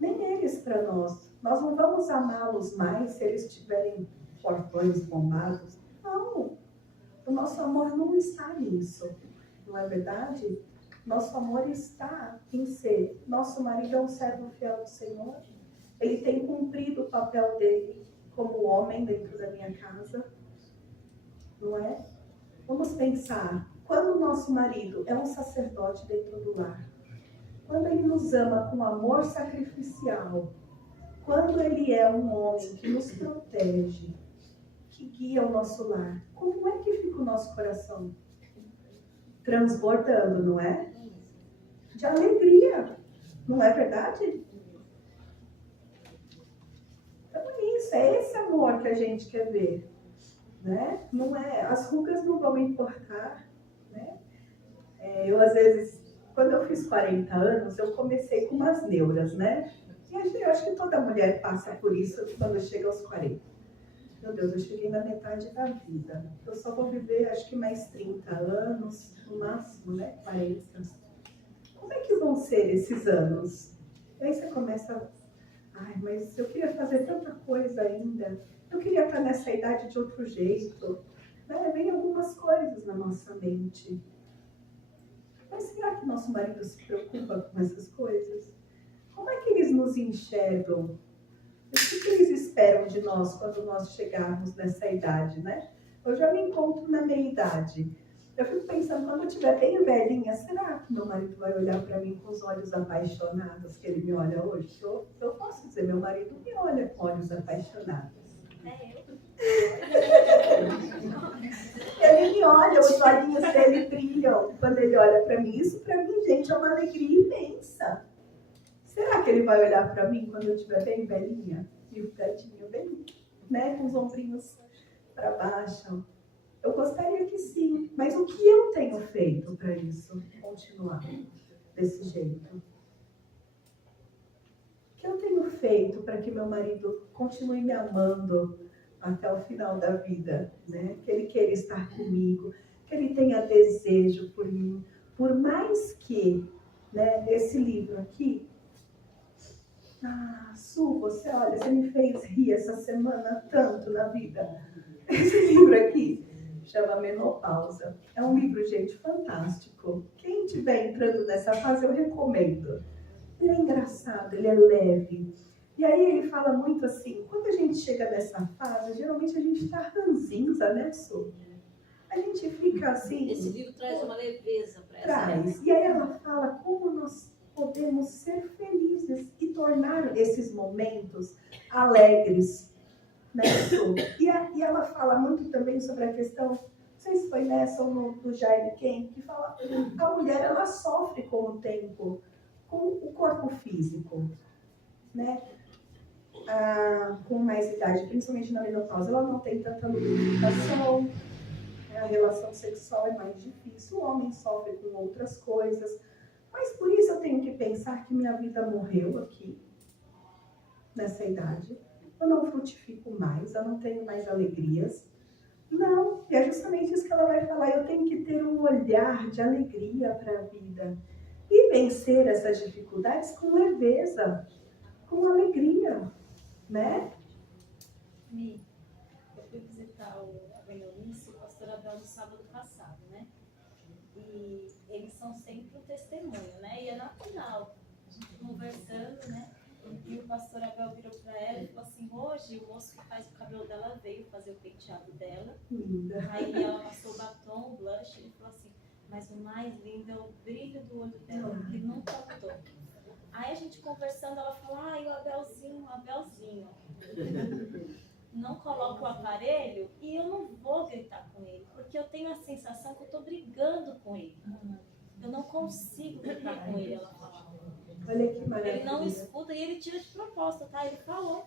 Nem eles para nós. Nós não vamos amá-los mais se eles estiverem fortões, bombados. Não. O nosso amor não está nisso. Não é verdade? Nosso amor está em ser. Nosso marido é um servo fiel do Senhor. Ele tem cumprido o papel dele como homem dentro da minha casa. Não é? Vamos pensar. Quando o nosso marido é um sacerdote dentro do lar, quando ele nos ama com amor sacrificial, quando ele é um homem que nos protege, que guia o nosso lar, como é que fica o nosso coração? Transbordando, não é? De alegria, não é verdade? Então é isso, é esse amor que a gente quer ver, né? Não é, as rugas não vão importar, né? Eu às vezes, quando eu fiz 40 anos, eu comecei com umas neuras, né? E eu acho que toda mulher passa por isso quando chega aos 40. Meu Deus, eu cheguei na metade da vida. Eu só vou viver, acho que mais 30 anos, no máximo, né? 40. Como é que vão ser esses anos? E aí você começa, ai, mas eu queria fazer tanta coisa ainda. Eu queria estar nessa idade de outro jeito. Né? Vem algumas coisas na nossa mente. Mas será que nosso marido se preocupa com essas coisas? Como é que eles nos enxergam? O que eles esperam de nós quando nós chegarmos nessa idade, né? Eu já me encontro na meia idade. Eu fico pensando, quando eu estiver bem velhinha, será que meu marido vai olhar para mim com os olhos apaixonados que ele me olha hoje? Eu posso dizer, meu marido me olha com olhos apaixonados. Ele me olha, os olhinhos dele brilham quando ele olha para mim. Isso para mim, gente, é uma alegria imensa. Será que ele vai olhar para mim quando eu estiver bem velhinha? E o gatinho bem, né, com os ombrinhos para baixo? Eu gostaria que sim, mas o que eu tenho feito para isso continuar desse jeito? O que eu tenho feito para que meu marido continue me amando até o final da vida, né? Que ele queira estar comigo, que ele tenha desejo por mim, por mais que, né, esse livro aqui, Su, você me fez rir essa semana tanto na vida. Esse livro aqui chama Menopausa. É um livro, gente, fantástico. Quem estiver entrando nessa fase, eu recomendo. Ele é engraçado, ele é leve. E aí ele fala muito assim, quando a gente chega nessa fase, geralmente a gente está ranzinza, né, Su? A gente fica assim... Esse livro traz uma leveza para essa. Traz. E aí ela fala como nós podemos ser felizes e tornar esses momentos alegres, né, Su? E ela fala muito também sobre a questão, não sei se foi nessa ou no do Jaime Ken, que fala que a mulher, ela sofre com o tempo, com o corpo físico, né? Com mais idade, principalmente na menopausa, ela não tem tanta lubrificação, a relação sexual é mais difícil, o homem sofre com outras coisas, mas por isso eu tenho que pensar que minha vida morreu aqui, nessa idade, eu não frutifico mais, eu não tenho mais alegrias. Não, e é justamente isso que ela vai falar, eu tenho que ter um olhar de alegria para a vida e vencer essas dificuldades com leveza, com alegria, né? Eu fui visitar a Benonice e o pastor Abel no sábado passado, né? E eles são sempre um testemunho, né? E é natural, a gente conversando, né? E o pastor Abel virou para ela e falou assim, hoje o moço que faz o cabelo dela veio fazer o penteado dela. Linda. Aí ela passou o batom, o blush, ele falou assim, Mas o mais lindo é o brilho do olho dela, que nunca mudou. Aí a gente conversando, ela falou, ai, o Abelzinho. Não coloco o aparelho e eu não vou gritar com ele, porque eu tenho a sensação que eu estou brigando com ele. Eu não consigo gritar com ele, ela fala. Olha que maravilha. Ele não escuta e ele tira de propósito, tá? Ele falou.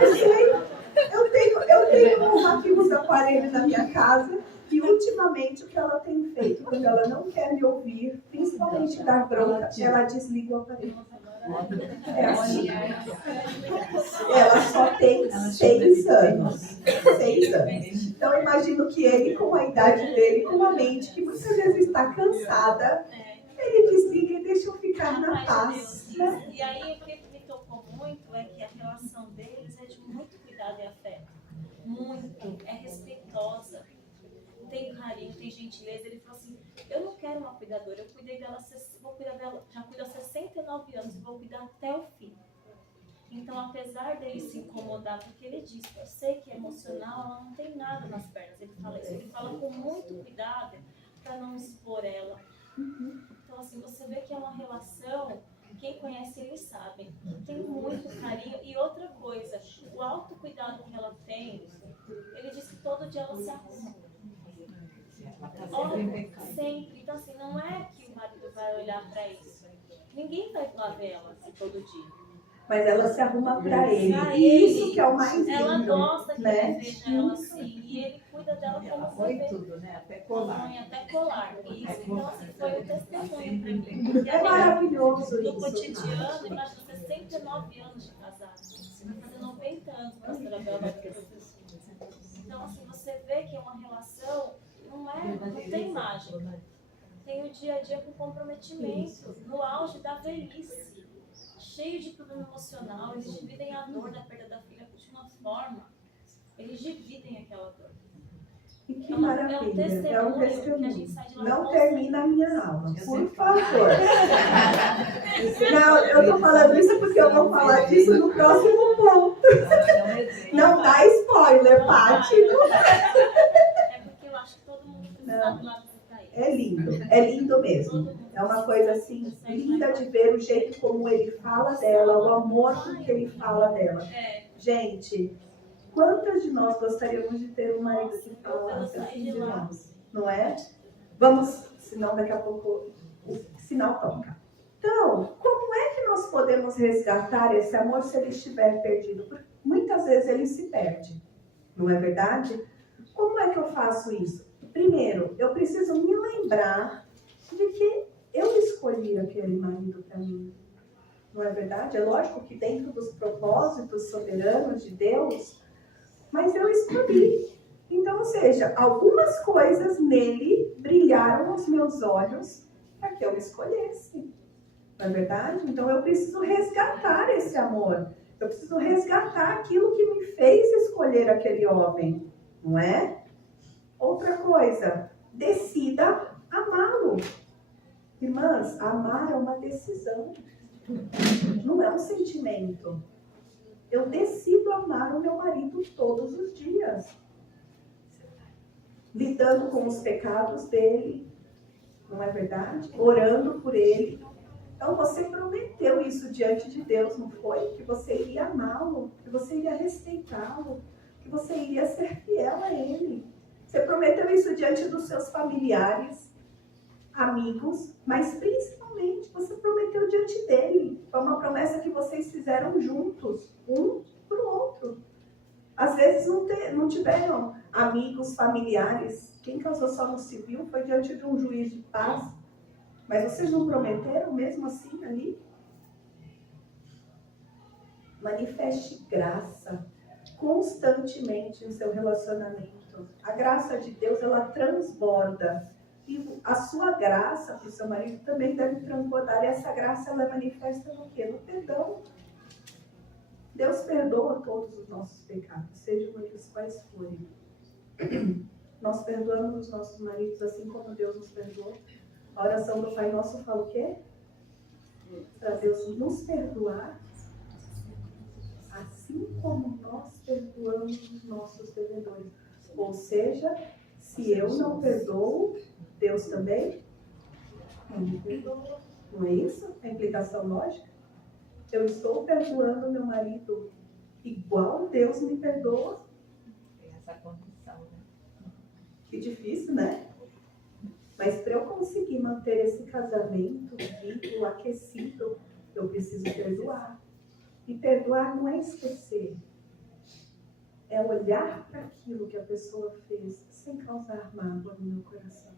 Eu tenho aqui uns aparelhos na minha casa e ultimamente o que ela tem feito, quando ela não quer me ouvir, principalmente dar bronca, ela desliga o aparelho. É assim. Ela só tem 6 anos. 6 anos. Então eu imagino que ele, com a idade dele, com a mente que muitas vezes está cansada, ele desliga e deixa eu ficar na paz. Né? E aí o que me tocou muito é que a relação deles é de muito cuidado e afeto. Muito. É respeitosa. Tem carinho, tem gentileza. Ele falou assim, eu não quero uma cuidadora, eu cuidei dela, vou cuidar dela, já cuido há 69 anos e vou cuidar até o fim. Então, apesar dele se incomodar, porque ele disse, eu sei que é emocional, ela não tem nada nas pernas. Ele fala isso, ele fala com muito cuidado para não expor ela. Então, assim, você vê que é uma relação, quem conhece eles sabem, tem muito carinho. E outra coisa, o autocuidado que ela tem, ele diz que todo dia ela se arruma. Sempre. Então, assim, não é que o marido vai olhar para isso. Ninguém vai lá ver ela assim, todo dia. Mas ela se arruma para ele. Pra E ele, isso que é o mais lindo. ela gosta que né? ele veja ela assim. E ele cuida dela como Põe bebê. tudo, né? Até colar. Põe até colar. E isso, então, assim, foi um testemunho para mim. Porque É maravilhoso no isso. cotidiano, imagina 69 anos de casado. Você vai fazer 90 anos, pastora Bela. Então, assim, você vê que é uma relação, não tem mágica. Tem o dia a dia com comprometimento, no auge da velhice, cheio de problema emocional. Eles dividem a dor da perda da filha de uma forma, eles dividem aquela dor. E que É um maravilha. É um testemunho que a testemunho. gente sai de lá. Não termina a minha aula, por favor. Não, eu estou falando isso porque eu vou falar disso no próximo ponto. Não dá spoiler, Paty. É porque eu acho que todo mundo precisa do lado que tá aí. É lindo mesmo. É uma coisa assim, linda de ver o jeito como ele fala dela, o amor com que ele fala dela. Gente, quantas de nós gostaríamos de ter um marido que falasse assim de nós? Não é? Vamos, senão daqui a pouco o sinal toca. Então, como é que nós podemos resgatar esse amor se ele estiver perdido? Porque muitas vezes ele se perde, não é verdade? Como é que eu faço isso? Primeiro, eu preciso me lembrar de que eu escolhi aquele marido para mim. Não é verdade? É lógico que dentro dos propósitos soberanos de Deus, mas eu escolhi. Então, ou seja, algumas coisas nele brilharam aos meus olhos para que eu escolhesse. Não é verdade? Então, eu preciso resgatar esse amor. Eu preciso resgatar aquilo que me fez escolher aquele homem. Não é? Outra coisa, decida amá-lo. Irmãs, amar é uma decisão. Não é um sentimento. Eu decido amar o meu marido todos os dias. Lidando com os pecados dele. Não é verdade? Orando por ele. Então você prometeu isso diante de Deus, não foi? Que você iria amá-lo, que você iria respeitá-lo, que você iria ser fiel a ele. Você prometeu isso diante dos seus familiares, amigos, mas principalmente você prometeu diante dele. Foi uma promessa que vocês fizeram juntos, um para o outro. Às vezes não tiveram amigos, familiares. Quem casou só no civil foi diante de um juiz de paz. Mas vocês não prometeram mesmo assim ali? Manifeste graça constantemente no seu relacionamento. A graça de Deus, ela transborda. E a sua graça para o seu marido também deve transbordar. E essa graça, ela é manifesta no quê? No perdão. Deus perdoa todos os nossos pecados, sejam eles quais forem. Nós perdoamos os nossos maridos assim como Deus nos perdoa. A oração do Pai Nosso fala o quê? Para Deus nos perdoar, assim como nós perdoamos os nossos devedores. Ou seja, Se eu não perdoo, Deus também não me perdoa. Não é isso a implicação lógica? Eu estou perdoando meu marido igual Deus me perdoa. Tem essa condição, né? Que difícil, né? Mas para eu conseguir manter esse casamento vivo, aquecido, eu preciso perdoar. E perdoar não é esquecer. É olhar para aquilo que a pessoa fez sem causar mágoa no meu coração.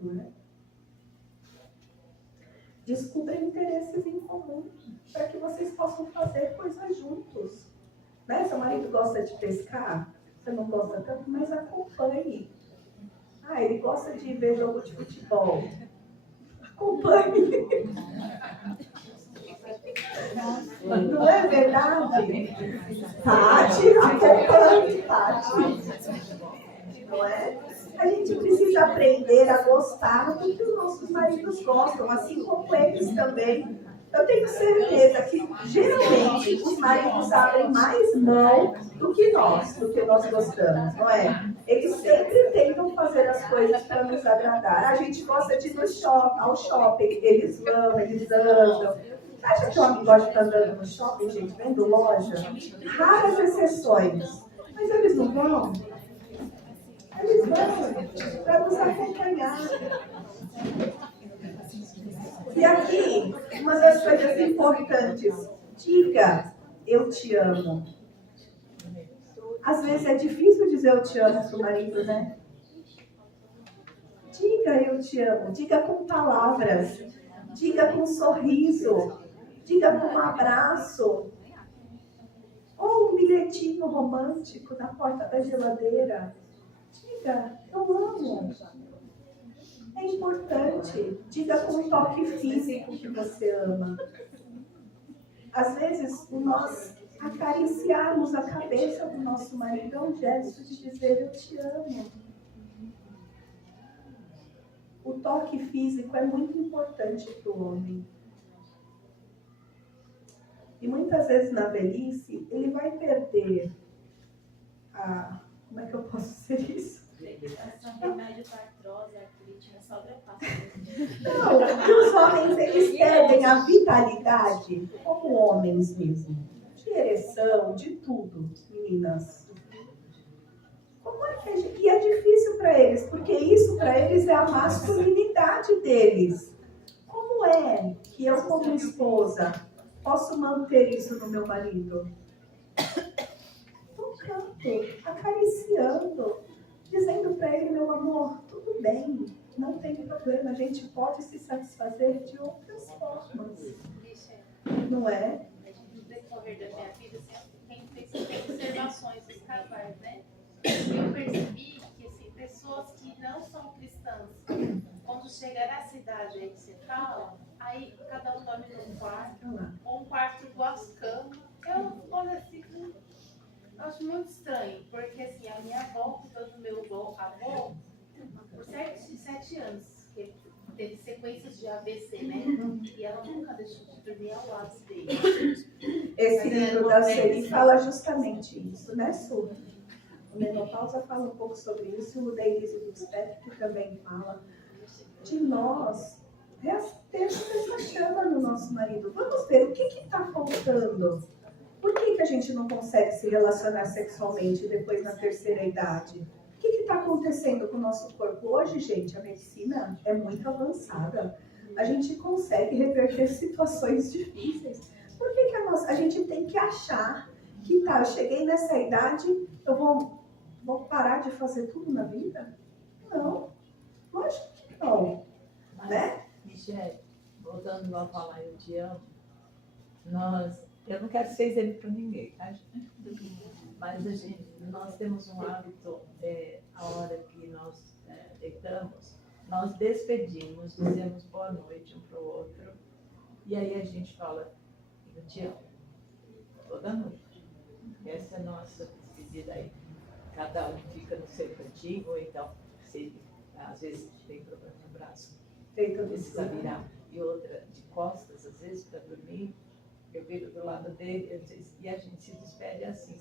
Não é? Descubra interesses em comum para que vocês possam fazer coisas juntos. Né? Seu marido gosta de pescar, você não gosta tanto, mas acompanhe. Ah, ele gosta de ver jogo de futebol. Acompanhe. Não é verdade? Tati, acompanhe, Tati. Não é? A gente precisa aprender a gostar do que os nossos maridos gostam, assim como eles também. Eu tenho certeza que, geralmente, os maridos abrem mais mão do que nós gostamos, não é? Eles sempre tentam fazer as coisas para nos agradar. A gente gosta de ir ao shopping, eles vão, eles andam. Acha que o homem gosta de estar andando no shopping, gente, vendo loja? Raras exceções. Mas eles não vão. Eles vão para nos acompanhar. E aqui, uma das coisas importantes, diga, eu te amo. Às vezes é difícil dizer eu te amo para o marido, né? Diga eu te amo, diga com palavras, diga com um sorriso, diga com um abraço, ou um bilhetinho romântico na porta da geladeira. Diga, eu amo. É importante. Diga com um toque físico que você ama. Às vezes, nós acariciarmos a cabeça do nosso marido é um gesto de dizer eu te amo. O toque físico é muito importante para o homem. E muitas vezes na velhice, ele vai perder a... Como é que eu posso dizer isso? Remédio para artrose, artrite, é só gravar. Não, os homens, eles perdem a vitalidade, como homens mesmo. De ereção, de tudo, meninas. Como é que e é difícil para eles, porque isso para eles é a masculinidade deles. Como é que eu, como esposa, posso manter isso no meu marido? Tocando, acariciando, dizendo para ele, meu amor, tudo bem, não tem problema, a gente pode se satisfazer de outras formas. Não é? No decorrer da minha vida, sempre tem feito observações dos casais, né? Eu percebi que assim, pessoas que não são cristãs, quando chega nessa idade aí que você fala, aí cada um dorme num quarto, ou um quarto duas camas. Eu olho assim, eu acho muito estranho, porque assim, a minha avó, cuidou do meu avô por 7 anos, que teve sequências de AVC, né? E ela nunca deixou de dormir ao lado dele. Esse livro da Seri fala justamente isso, né, Su? O Menopausa fala um pouco sobre isso, o Denise Butzbeck, que também fala de nós ter essa chama no nosso marido. Vamos ver o que está faltando. Por que a gente não consegue se relacionar sexualmente depois na terceira idade? O que está acontecendo com o nosso corpo? Hoje, gente, a medicina é muito avançada. A gente consegue reverter situações difíceis. Por que a gente tem que achar que eu cheguei nessa idade, eu vou parar de fazer tudo na vida? Não, lógico que não. Mas, né? Michele, voltando a falar eu te amo, eu não quero ser exemplo para ninguém, tá? Mas nós temos um hábito, a hora que nós deitamos, nós despedimos, dizemos boa noite um para o outro, e aí a gente fala, eu te amo, toda noite. Essa é a nossa despedida aí. Cada um fica no seu cantinho, ou então, se às vezes tem problema no braço, precisa virar, e outra de costas, às vezes, para dormir, eu viro do lado dele, e a gente se despede assim.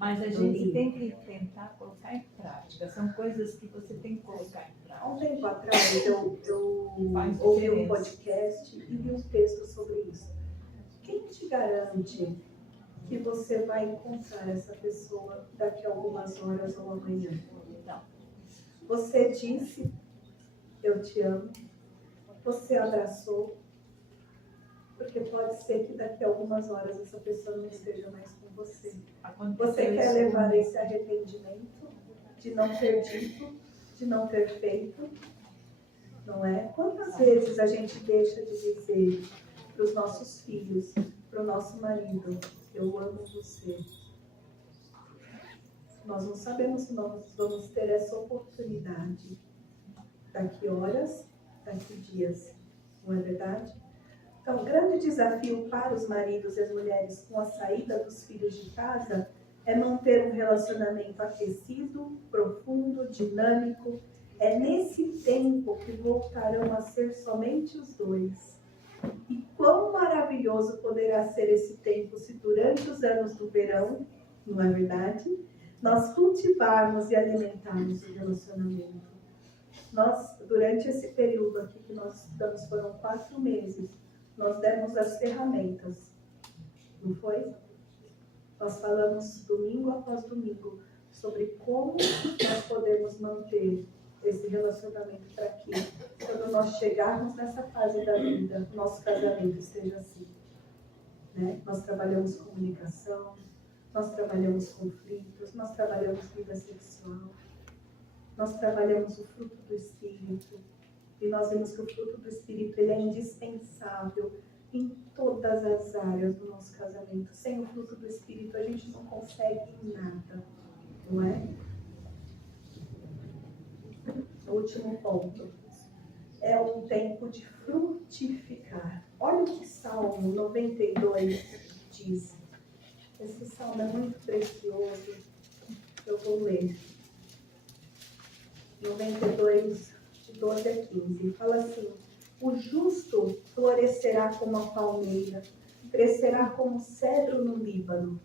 Mas a gente tem que tentar colocar em prática. São coisas que você tem que colocar em prática. Há um tempo atrás eu Faz ouvi um diferença. podcast e li um texto sobre isso. Quem te garante que você vai encontrar essa pessoa daqui a algumas horas ou amanhã? Então, Você disse, eu te amo, você abraçou, porque pode ser que daqui a algumas horas essa pessoa não esteja mais com você. aconteceu Você quer isso levar comigo. esse arrependimento de não ter dito, de não ter feito, não é? Quantas vezes a gente deixa de dizer para os nossos filhos, para o nosso marido, eu amo você. Nós não sabemos se nós vamos ter essa oportunidade daqui horas, daqui dias, não é verdade? Então, o grande desafio para os maridos e as mulheres com a saída dos filhos de casa é manter um relacionamento aquecido, profundo, dinâmico. É nesse tempo que voltarão a ser somente os dois. E quão maravilhoso poderá ser esse tempo se durante os anos do verão, não é verdade? Nós cultivarmos e alimentarmos o relacionamento. Nós, durante esse período aqui que nós estudamos, foram 4 meses, nós demos as ferramentas, não foi? Nós falamos domingo após domingo sobre como nós podemos manter esse relacionamento para que, quando nós chegarmos nessa fase da vida, nosso casamento esteja assim. Né? Nós trabalhamos comunicação, nós trabalhamos conflitos, nós trabalhamos vida sexual, nós trabalhamos o fruto do Espírito. E nós vimos que o fruto do Espírito ele é indispensável em todas as áreas do nosso casamento. Sem o fruto do Espírito a gente não consegue nada, não é? O último ponto é um tempo de frutificar. Olha o que Salmo 92 diz. Esse salmo é muito precioso. Eu vou ler. 92, de 12 a 15. Fala assim: o justo florescerá como a palmeira, crescerá como o cedro no Líbano.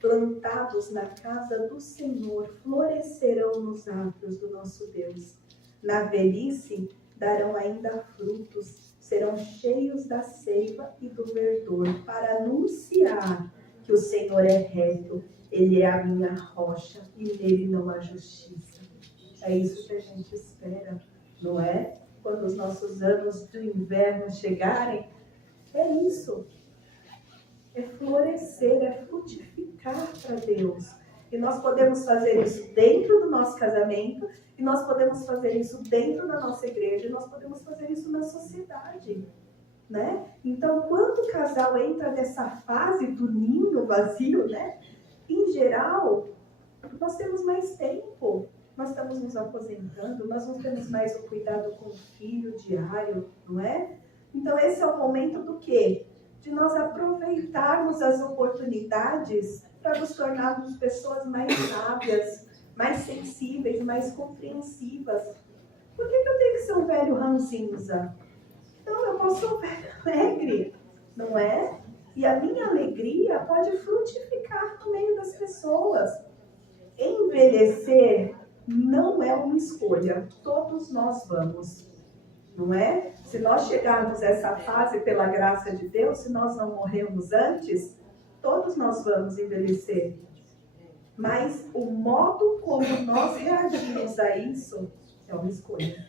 Plantados na casa do Senhor, florescerão nos átrios do nosso Deus. Na velhice darão ainda frutos, serão cheios da seiva e do verdor, para anunciar que o Senhor é reto, Ele é a minha rocha e nele não há justiça. É isso que a gente espera, não é? Quando os nossos anos do inverno chegarem, é isso. É florescer, é frutificar para Deus. E nós podemos fazer isso dentro do nosso casamento, e nós podemos fazer isso dentro da nossa igreja, e nós podemos fazer isso na sociedade, né? Então, quando o casal entra nessa fase do ninho vazio, né? Em geral, nós temos mais tempo. Nós estamos nos aposentando, nós não temos mais o cuidado com o filho diário, não é? Então, esse é o momento do quê? De nós aproveitarmos as oportunidades para nos tornarmos pessoas mais sábias, mais sensíveis, mais compreensivas. Por que eu tenho que ser um velho ranzinza? Não, eu posso ser um velho alegre, não é? E a minha alegria pode frutificar no meio das pessoas. Envelhecer não é uma escolha, todos nós vamos, não é? Se nós chegarmos a essa fase pela graça de Deus, se nós não morrermos antes, todos nós vamos envelhecer. Mas o modo como nós reagimos a isso é uma escolha.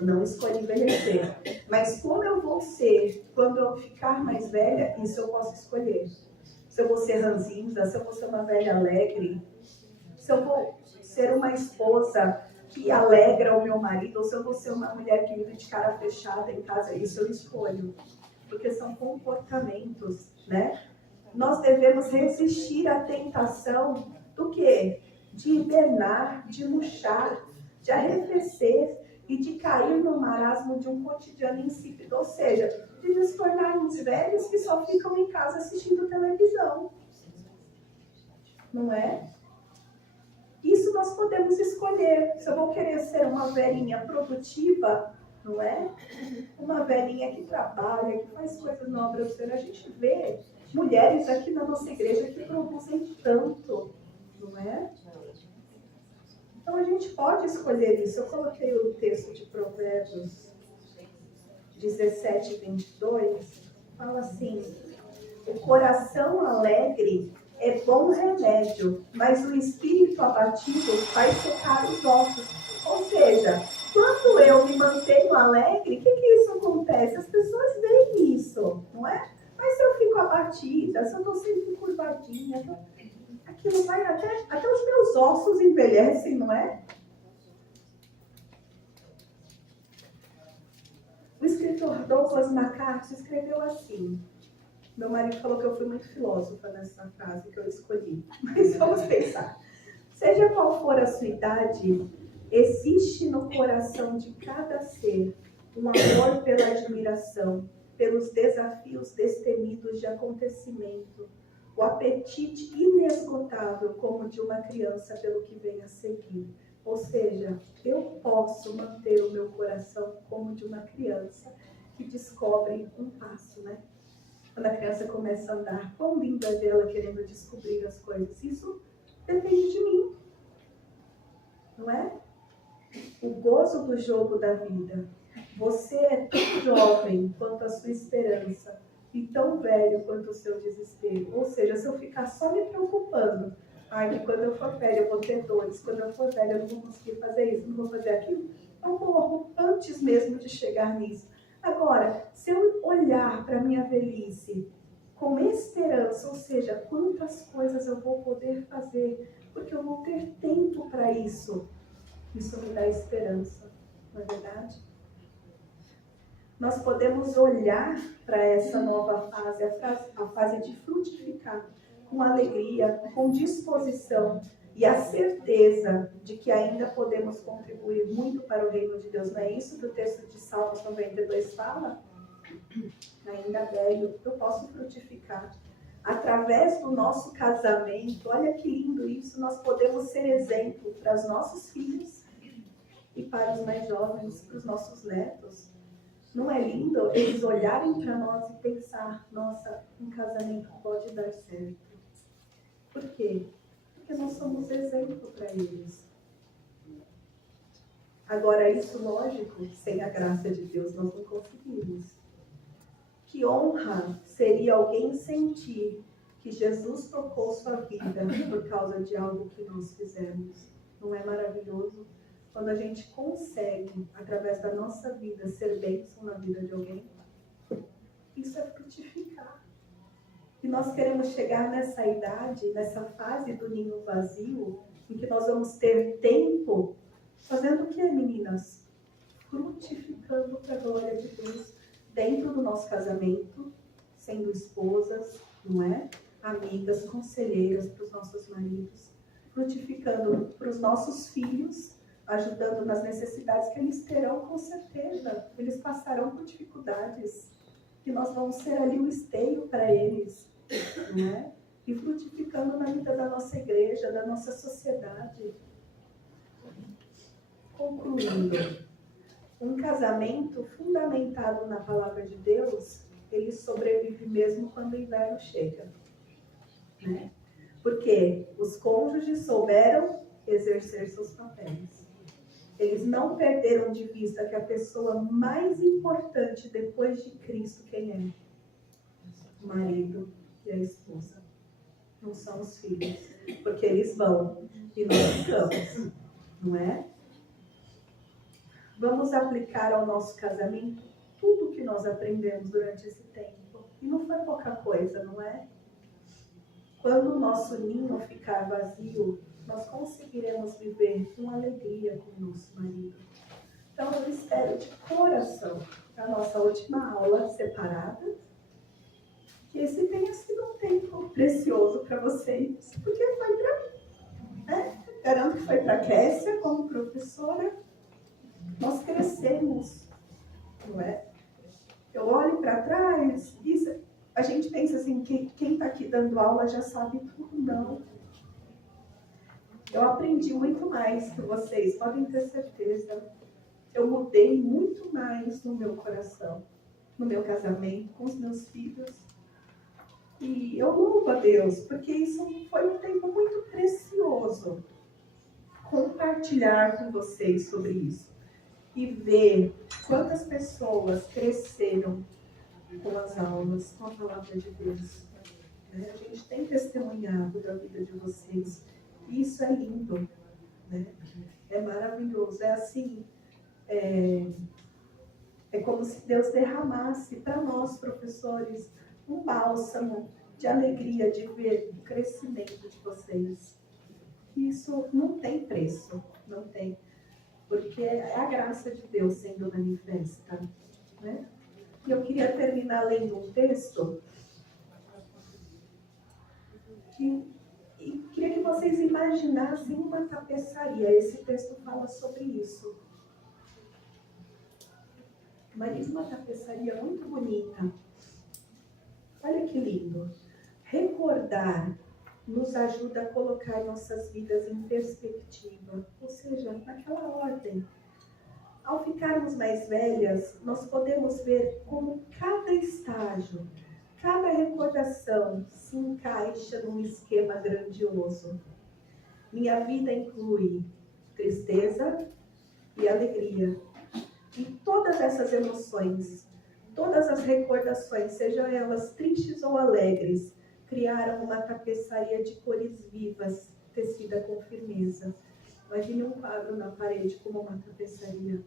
Eu não escolho envelhecer, mas como eu vou ser quando eu ficar mais velha, isso eu posso escolher. Se eu vou ser ranzinza, se eu vou ser uma velha alegre, se eu vou ser uma esposa que alegra o meu marido, ou se eu vou ser uma mulher que vive de cara fechada em casa, isso eu escolho. Porque são comportamentos, né? Nós devemos resistir à tentação do quê? De hibernar, de murchar, de arrefecer e de cair no marasmo de um cotidiano insípido, ou seja, de nos tornarmos velhos que só ficam em casa assistindo televisão. Não é? Isso nós podemos escolher. Se eu vou querer ser uma velhinha produtiva, não é? Uma velhinha que trabalha, que faz coisas na obra do Senhor. A gente vê mulheres aqui na nossa igreja que produzem tanto, não é? Então a gente pode escolher isso. Eu coloquei o texto de Provérbios 17, 22, fala assim: o coração alegre é bom remédio, mas o espírito abatido faz secar os ossos. Ou seja, quando eu me mantenho alegre, o que isso acontece? As pessoas veem isso, não é? Mas se eu fico abatida, se eu estou sempre curvadinha, aquilo vai até os meus ossos envelhecem, não é? O escritor Douglas MacArthur escreveu assim. Meu marido falou que eu fui muito filósofa nessa frase que eu escolhi. Mas vamos pensar. Seja qual for a sua idade, existe no coração de cada ser um amor pela admiração, pelos desafios destemidos de acontecimento, o apetite inesgotável como de uma criança pelo que vem a seguir. Ou seja, eu posso manter o meu coração como de uma criança que descobre um passo, né? Quando a criança começa a andar, quão linda é ela querendo descobrir as coisas. Isso depende de mim, não é? O gozo do jogo da vida. Você é tão jovem quanto a sua esperança e tão velho quanto o seu desespero. Ou seja, se eu ficar só me preocupando, que quando eu for velho eu vou ter dores, quando eu for velho eu não vou conseguir fazer isso, não vou fazer aquilo, eu morro antes mesmo de chegar nisso. Agora, se eu olhar para a minha velhice com esperança, ou seja, quantas coisas eu vou poder fazer, porque eu vou ter tempo para isso, isso me dá esperança, não é verdade? Nós podemos olhar para essa nova fase, a fase de frutificar, com alegria, com disposição e a certeza de que ainda podemos contribuir muito para o reino de Deus. Não é isso que o texto de Salmos 92 fala? Ainda velho, eu posso frutificar. Através do nosso casamento, olha que lindo isso, nós podemos ser exemplo para os nossos filhos e para os mais jovens, para os nossos netos. Não é lindo eles olharem para nós e pensar, nossa, um casamento pode dar certo. Por quê? Porque nós somos exemplo para eles. Agora, isso, lógico, sem a graça de Deus, nós não conseguimos. Que honra seria alguém sentir que Jesus tocou sua vida por causa de algo que nós fizemos. Não é maravilhoso? Quando a gente consegue, através da nossa vida, ser bênção na vida de alguém, isso é frutificar. E nós queremos chegar nessa idade, nessa fase do ninho vazio, em que nós vamos ter tempo, fazendo o que, meninas? Frutificando para a glória de Deus, dentro do nosso casamento, sendo esposas, não é? Amigas, conselheiras para os nossos maridos, frutificando para os nossos filhos, ajudando nas necessidades que eles terão, com certeza. Eles passarão por dificuldades, que nós vamos ser ali o esteio para eles, não é? E frutificando na vida da nossa igreja, da nossa sociedade. Concluindo, um casamento fundamentado na palavra de Deus, ele sobrevive mesmo quando o inverno chega, né? Porque os cônjuges souberam exercer seus papéis. Eles não perderam de vista que a pessoa mais importante depois de Cristo, quem é? O marido e a esposa. Não são os filhos. Porque eles vão e nós ficamos, não é? Vamos aplicar ao nosso casamento tudo o que nós aprendemos durante esse tempo. E não foi pouca coisa, não é? Quando o nosso ninho ficar vazio, nós conseguiremos viver com alegria com o nosso marido. Então, eu espero de coração, a nossa última aula separada, que esse tenha sido um tempo precioso para vocês, porque foi para mim, né? Garanto que foi para a Kessia, como professora. Nós crescemos, não é? Eu olho para trás, a gente pensa assim, que quem está aqui dando aula já sabe tudo, não. Eu aprendi muito mais que vocês, podem ter certeza. Eu mudei muito mais no meu coração, no meu casamento, com os meus filhos. E eu louvo a Deus, porque isso foi um tempo muito precioso. Compartilhar com vocês sobre isso. E ver quantas pessoas cresceram com as aulas, com a palavra de Deus. Né? A gente tem testemunhado da vida de vocês. E isso é lindo. Né? É maravilhoso. É assim, é como se Deus derramasse para nós, professores, um bálsamo de alegria de ver o crescimento de vocês. Isso não tem preço, não tem. Porque é a graça de Deus sendo manifesta. Né? E eu queria terminar lendo um texto e queria que vocês imaginassem uma tapeçaria. Esse texto fala sobre isso. Imagina uma tapeçaria muito bonita. Olha que lindo. Recordar nos ajuda a colocar nossas vidas em perspectiva, ou seja, naquela ordem. Ao ficarmos mais velhas, nós podemos ver como cada estágio, cada recordação se encaixa num esquema grandioso. Minha vida inclui tristeza e alegria. E todas essas emoções, todas as recordações, sejam elas tristes ou alegres, criaram uma tapeçaria de cores vivas, tecida com firmeza. Imagine um quadro na parede como uma tapeçaria.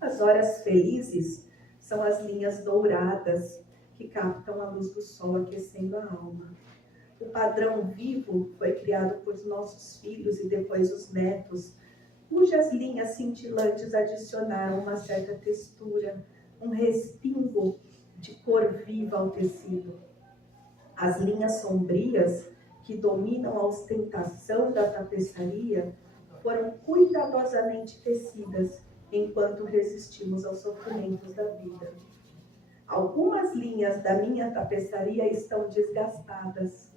As horas felizes são as linhas douradas que captam a luz do sol aquecendo a alma. O padrão vivo foi criado por nossos filhos e depois os netos, cujas linhas cintilantes adicionaram uma certa textura, um respingo de cor viva ao tecido. As linhas sombrias, que dominam a ostentação da tapeçaria, foram cuidadosamente tecidas enquanto resistimos aos sofrimentos da vida. Algumas linhas da minha tapeçaria estão desgastadas,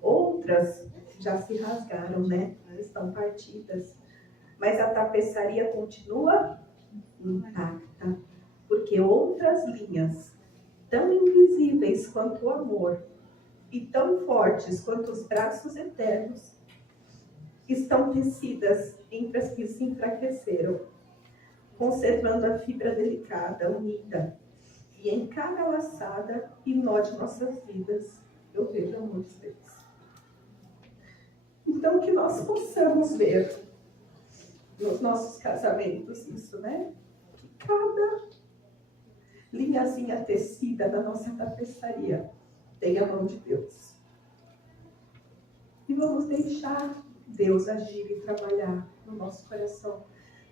outras já se rasgaram, né? Estão partidas. Mas a tapeçaria continua intacta, porque outras linhas, tão invisíveis quanto o amor e tão fortes quanto os braços eternos, estão tecidas entre as que se enfraqueceram, conservando a fibra delicada, unida, e em cada laçada e nó de nossas vidas, eu vejo amor de Deus. Então, que nós possamos ver nos nossos casamentos isso, né? Que cada linhazinha tecida da nossa tapeçaria tem a mão de Deus. E vamos deixar Deus agir e trabalhar no nosso coração,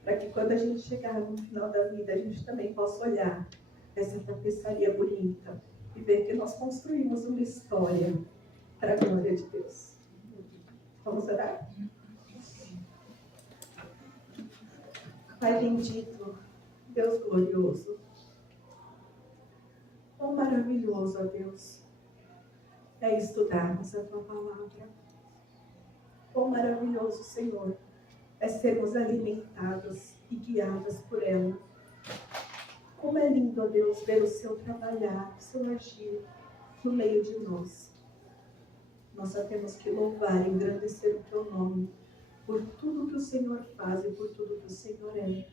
para que quando a gente chegar no final da vida, a gente também possa olhar essa tapeçaria bonita e ver que nós construímos uma história para a glória de Deus. Vamos orar? Pai bendito, Deus glorioso, quão maravilhoso, ó Deus, é estudarmos a Tua palavra. Quão maravilhoso, Senhor, é sermos alimentados e guiados por ela. Como é lindo, ó Deus, ver o Seu trabalhar, o Seu agir no meio de nós. Nós só temos que louvar e engrandecer o Teu nome por tudo que o Senhor faz e por tudo que o Senhor é.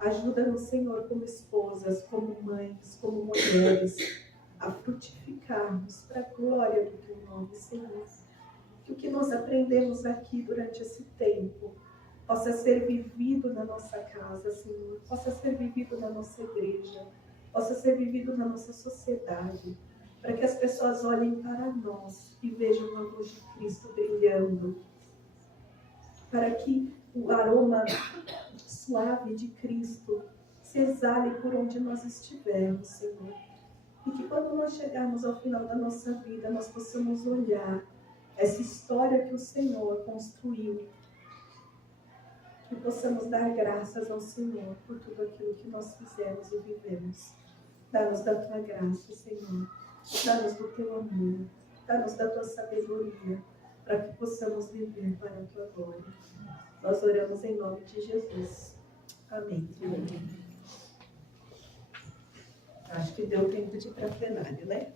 Ajuda-nos, Senhor, como esposas, como mães, como mulheres, a frutificarmos para a glória do Teu nome, Senhor. Que o que nós aprendemos aqui durante esse tempo possa ser vivido na nossa casa, Senhor, possa ser vivido na nossa igreja, possa ser vivido na nossa sociedade, para que as pessoas olhem para nós e vejam a luz de Cristo brilhando, para que o aroma suave de Cristo se exale por onde nós estivermos, Senhor. E que quando nós chegarmos ao final da nossa vida, nós possamos olhar essa história que o Senhor construiu. Que possamos dar graças ao Senhor por tudo aquilo que nós fizemos e vivemos. Dá-nos da Tua graça, Senhor. Dá-nos do Teu amor. Dá-nos da Tua sabedoria, para que possamos viver para a Tua glória. Nós oramos em nome de Jesus. Amém. Acho que deu tempo de ir para plenário, né?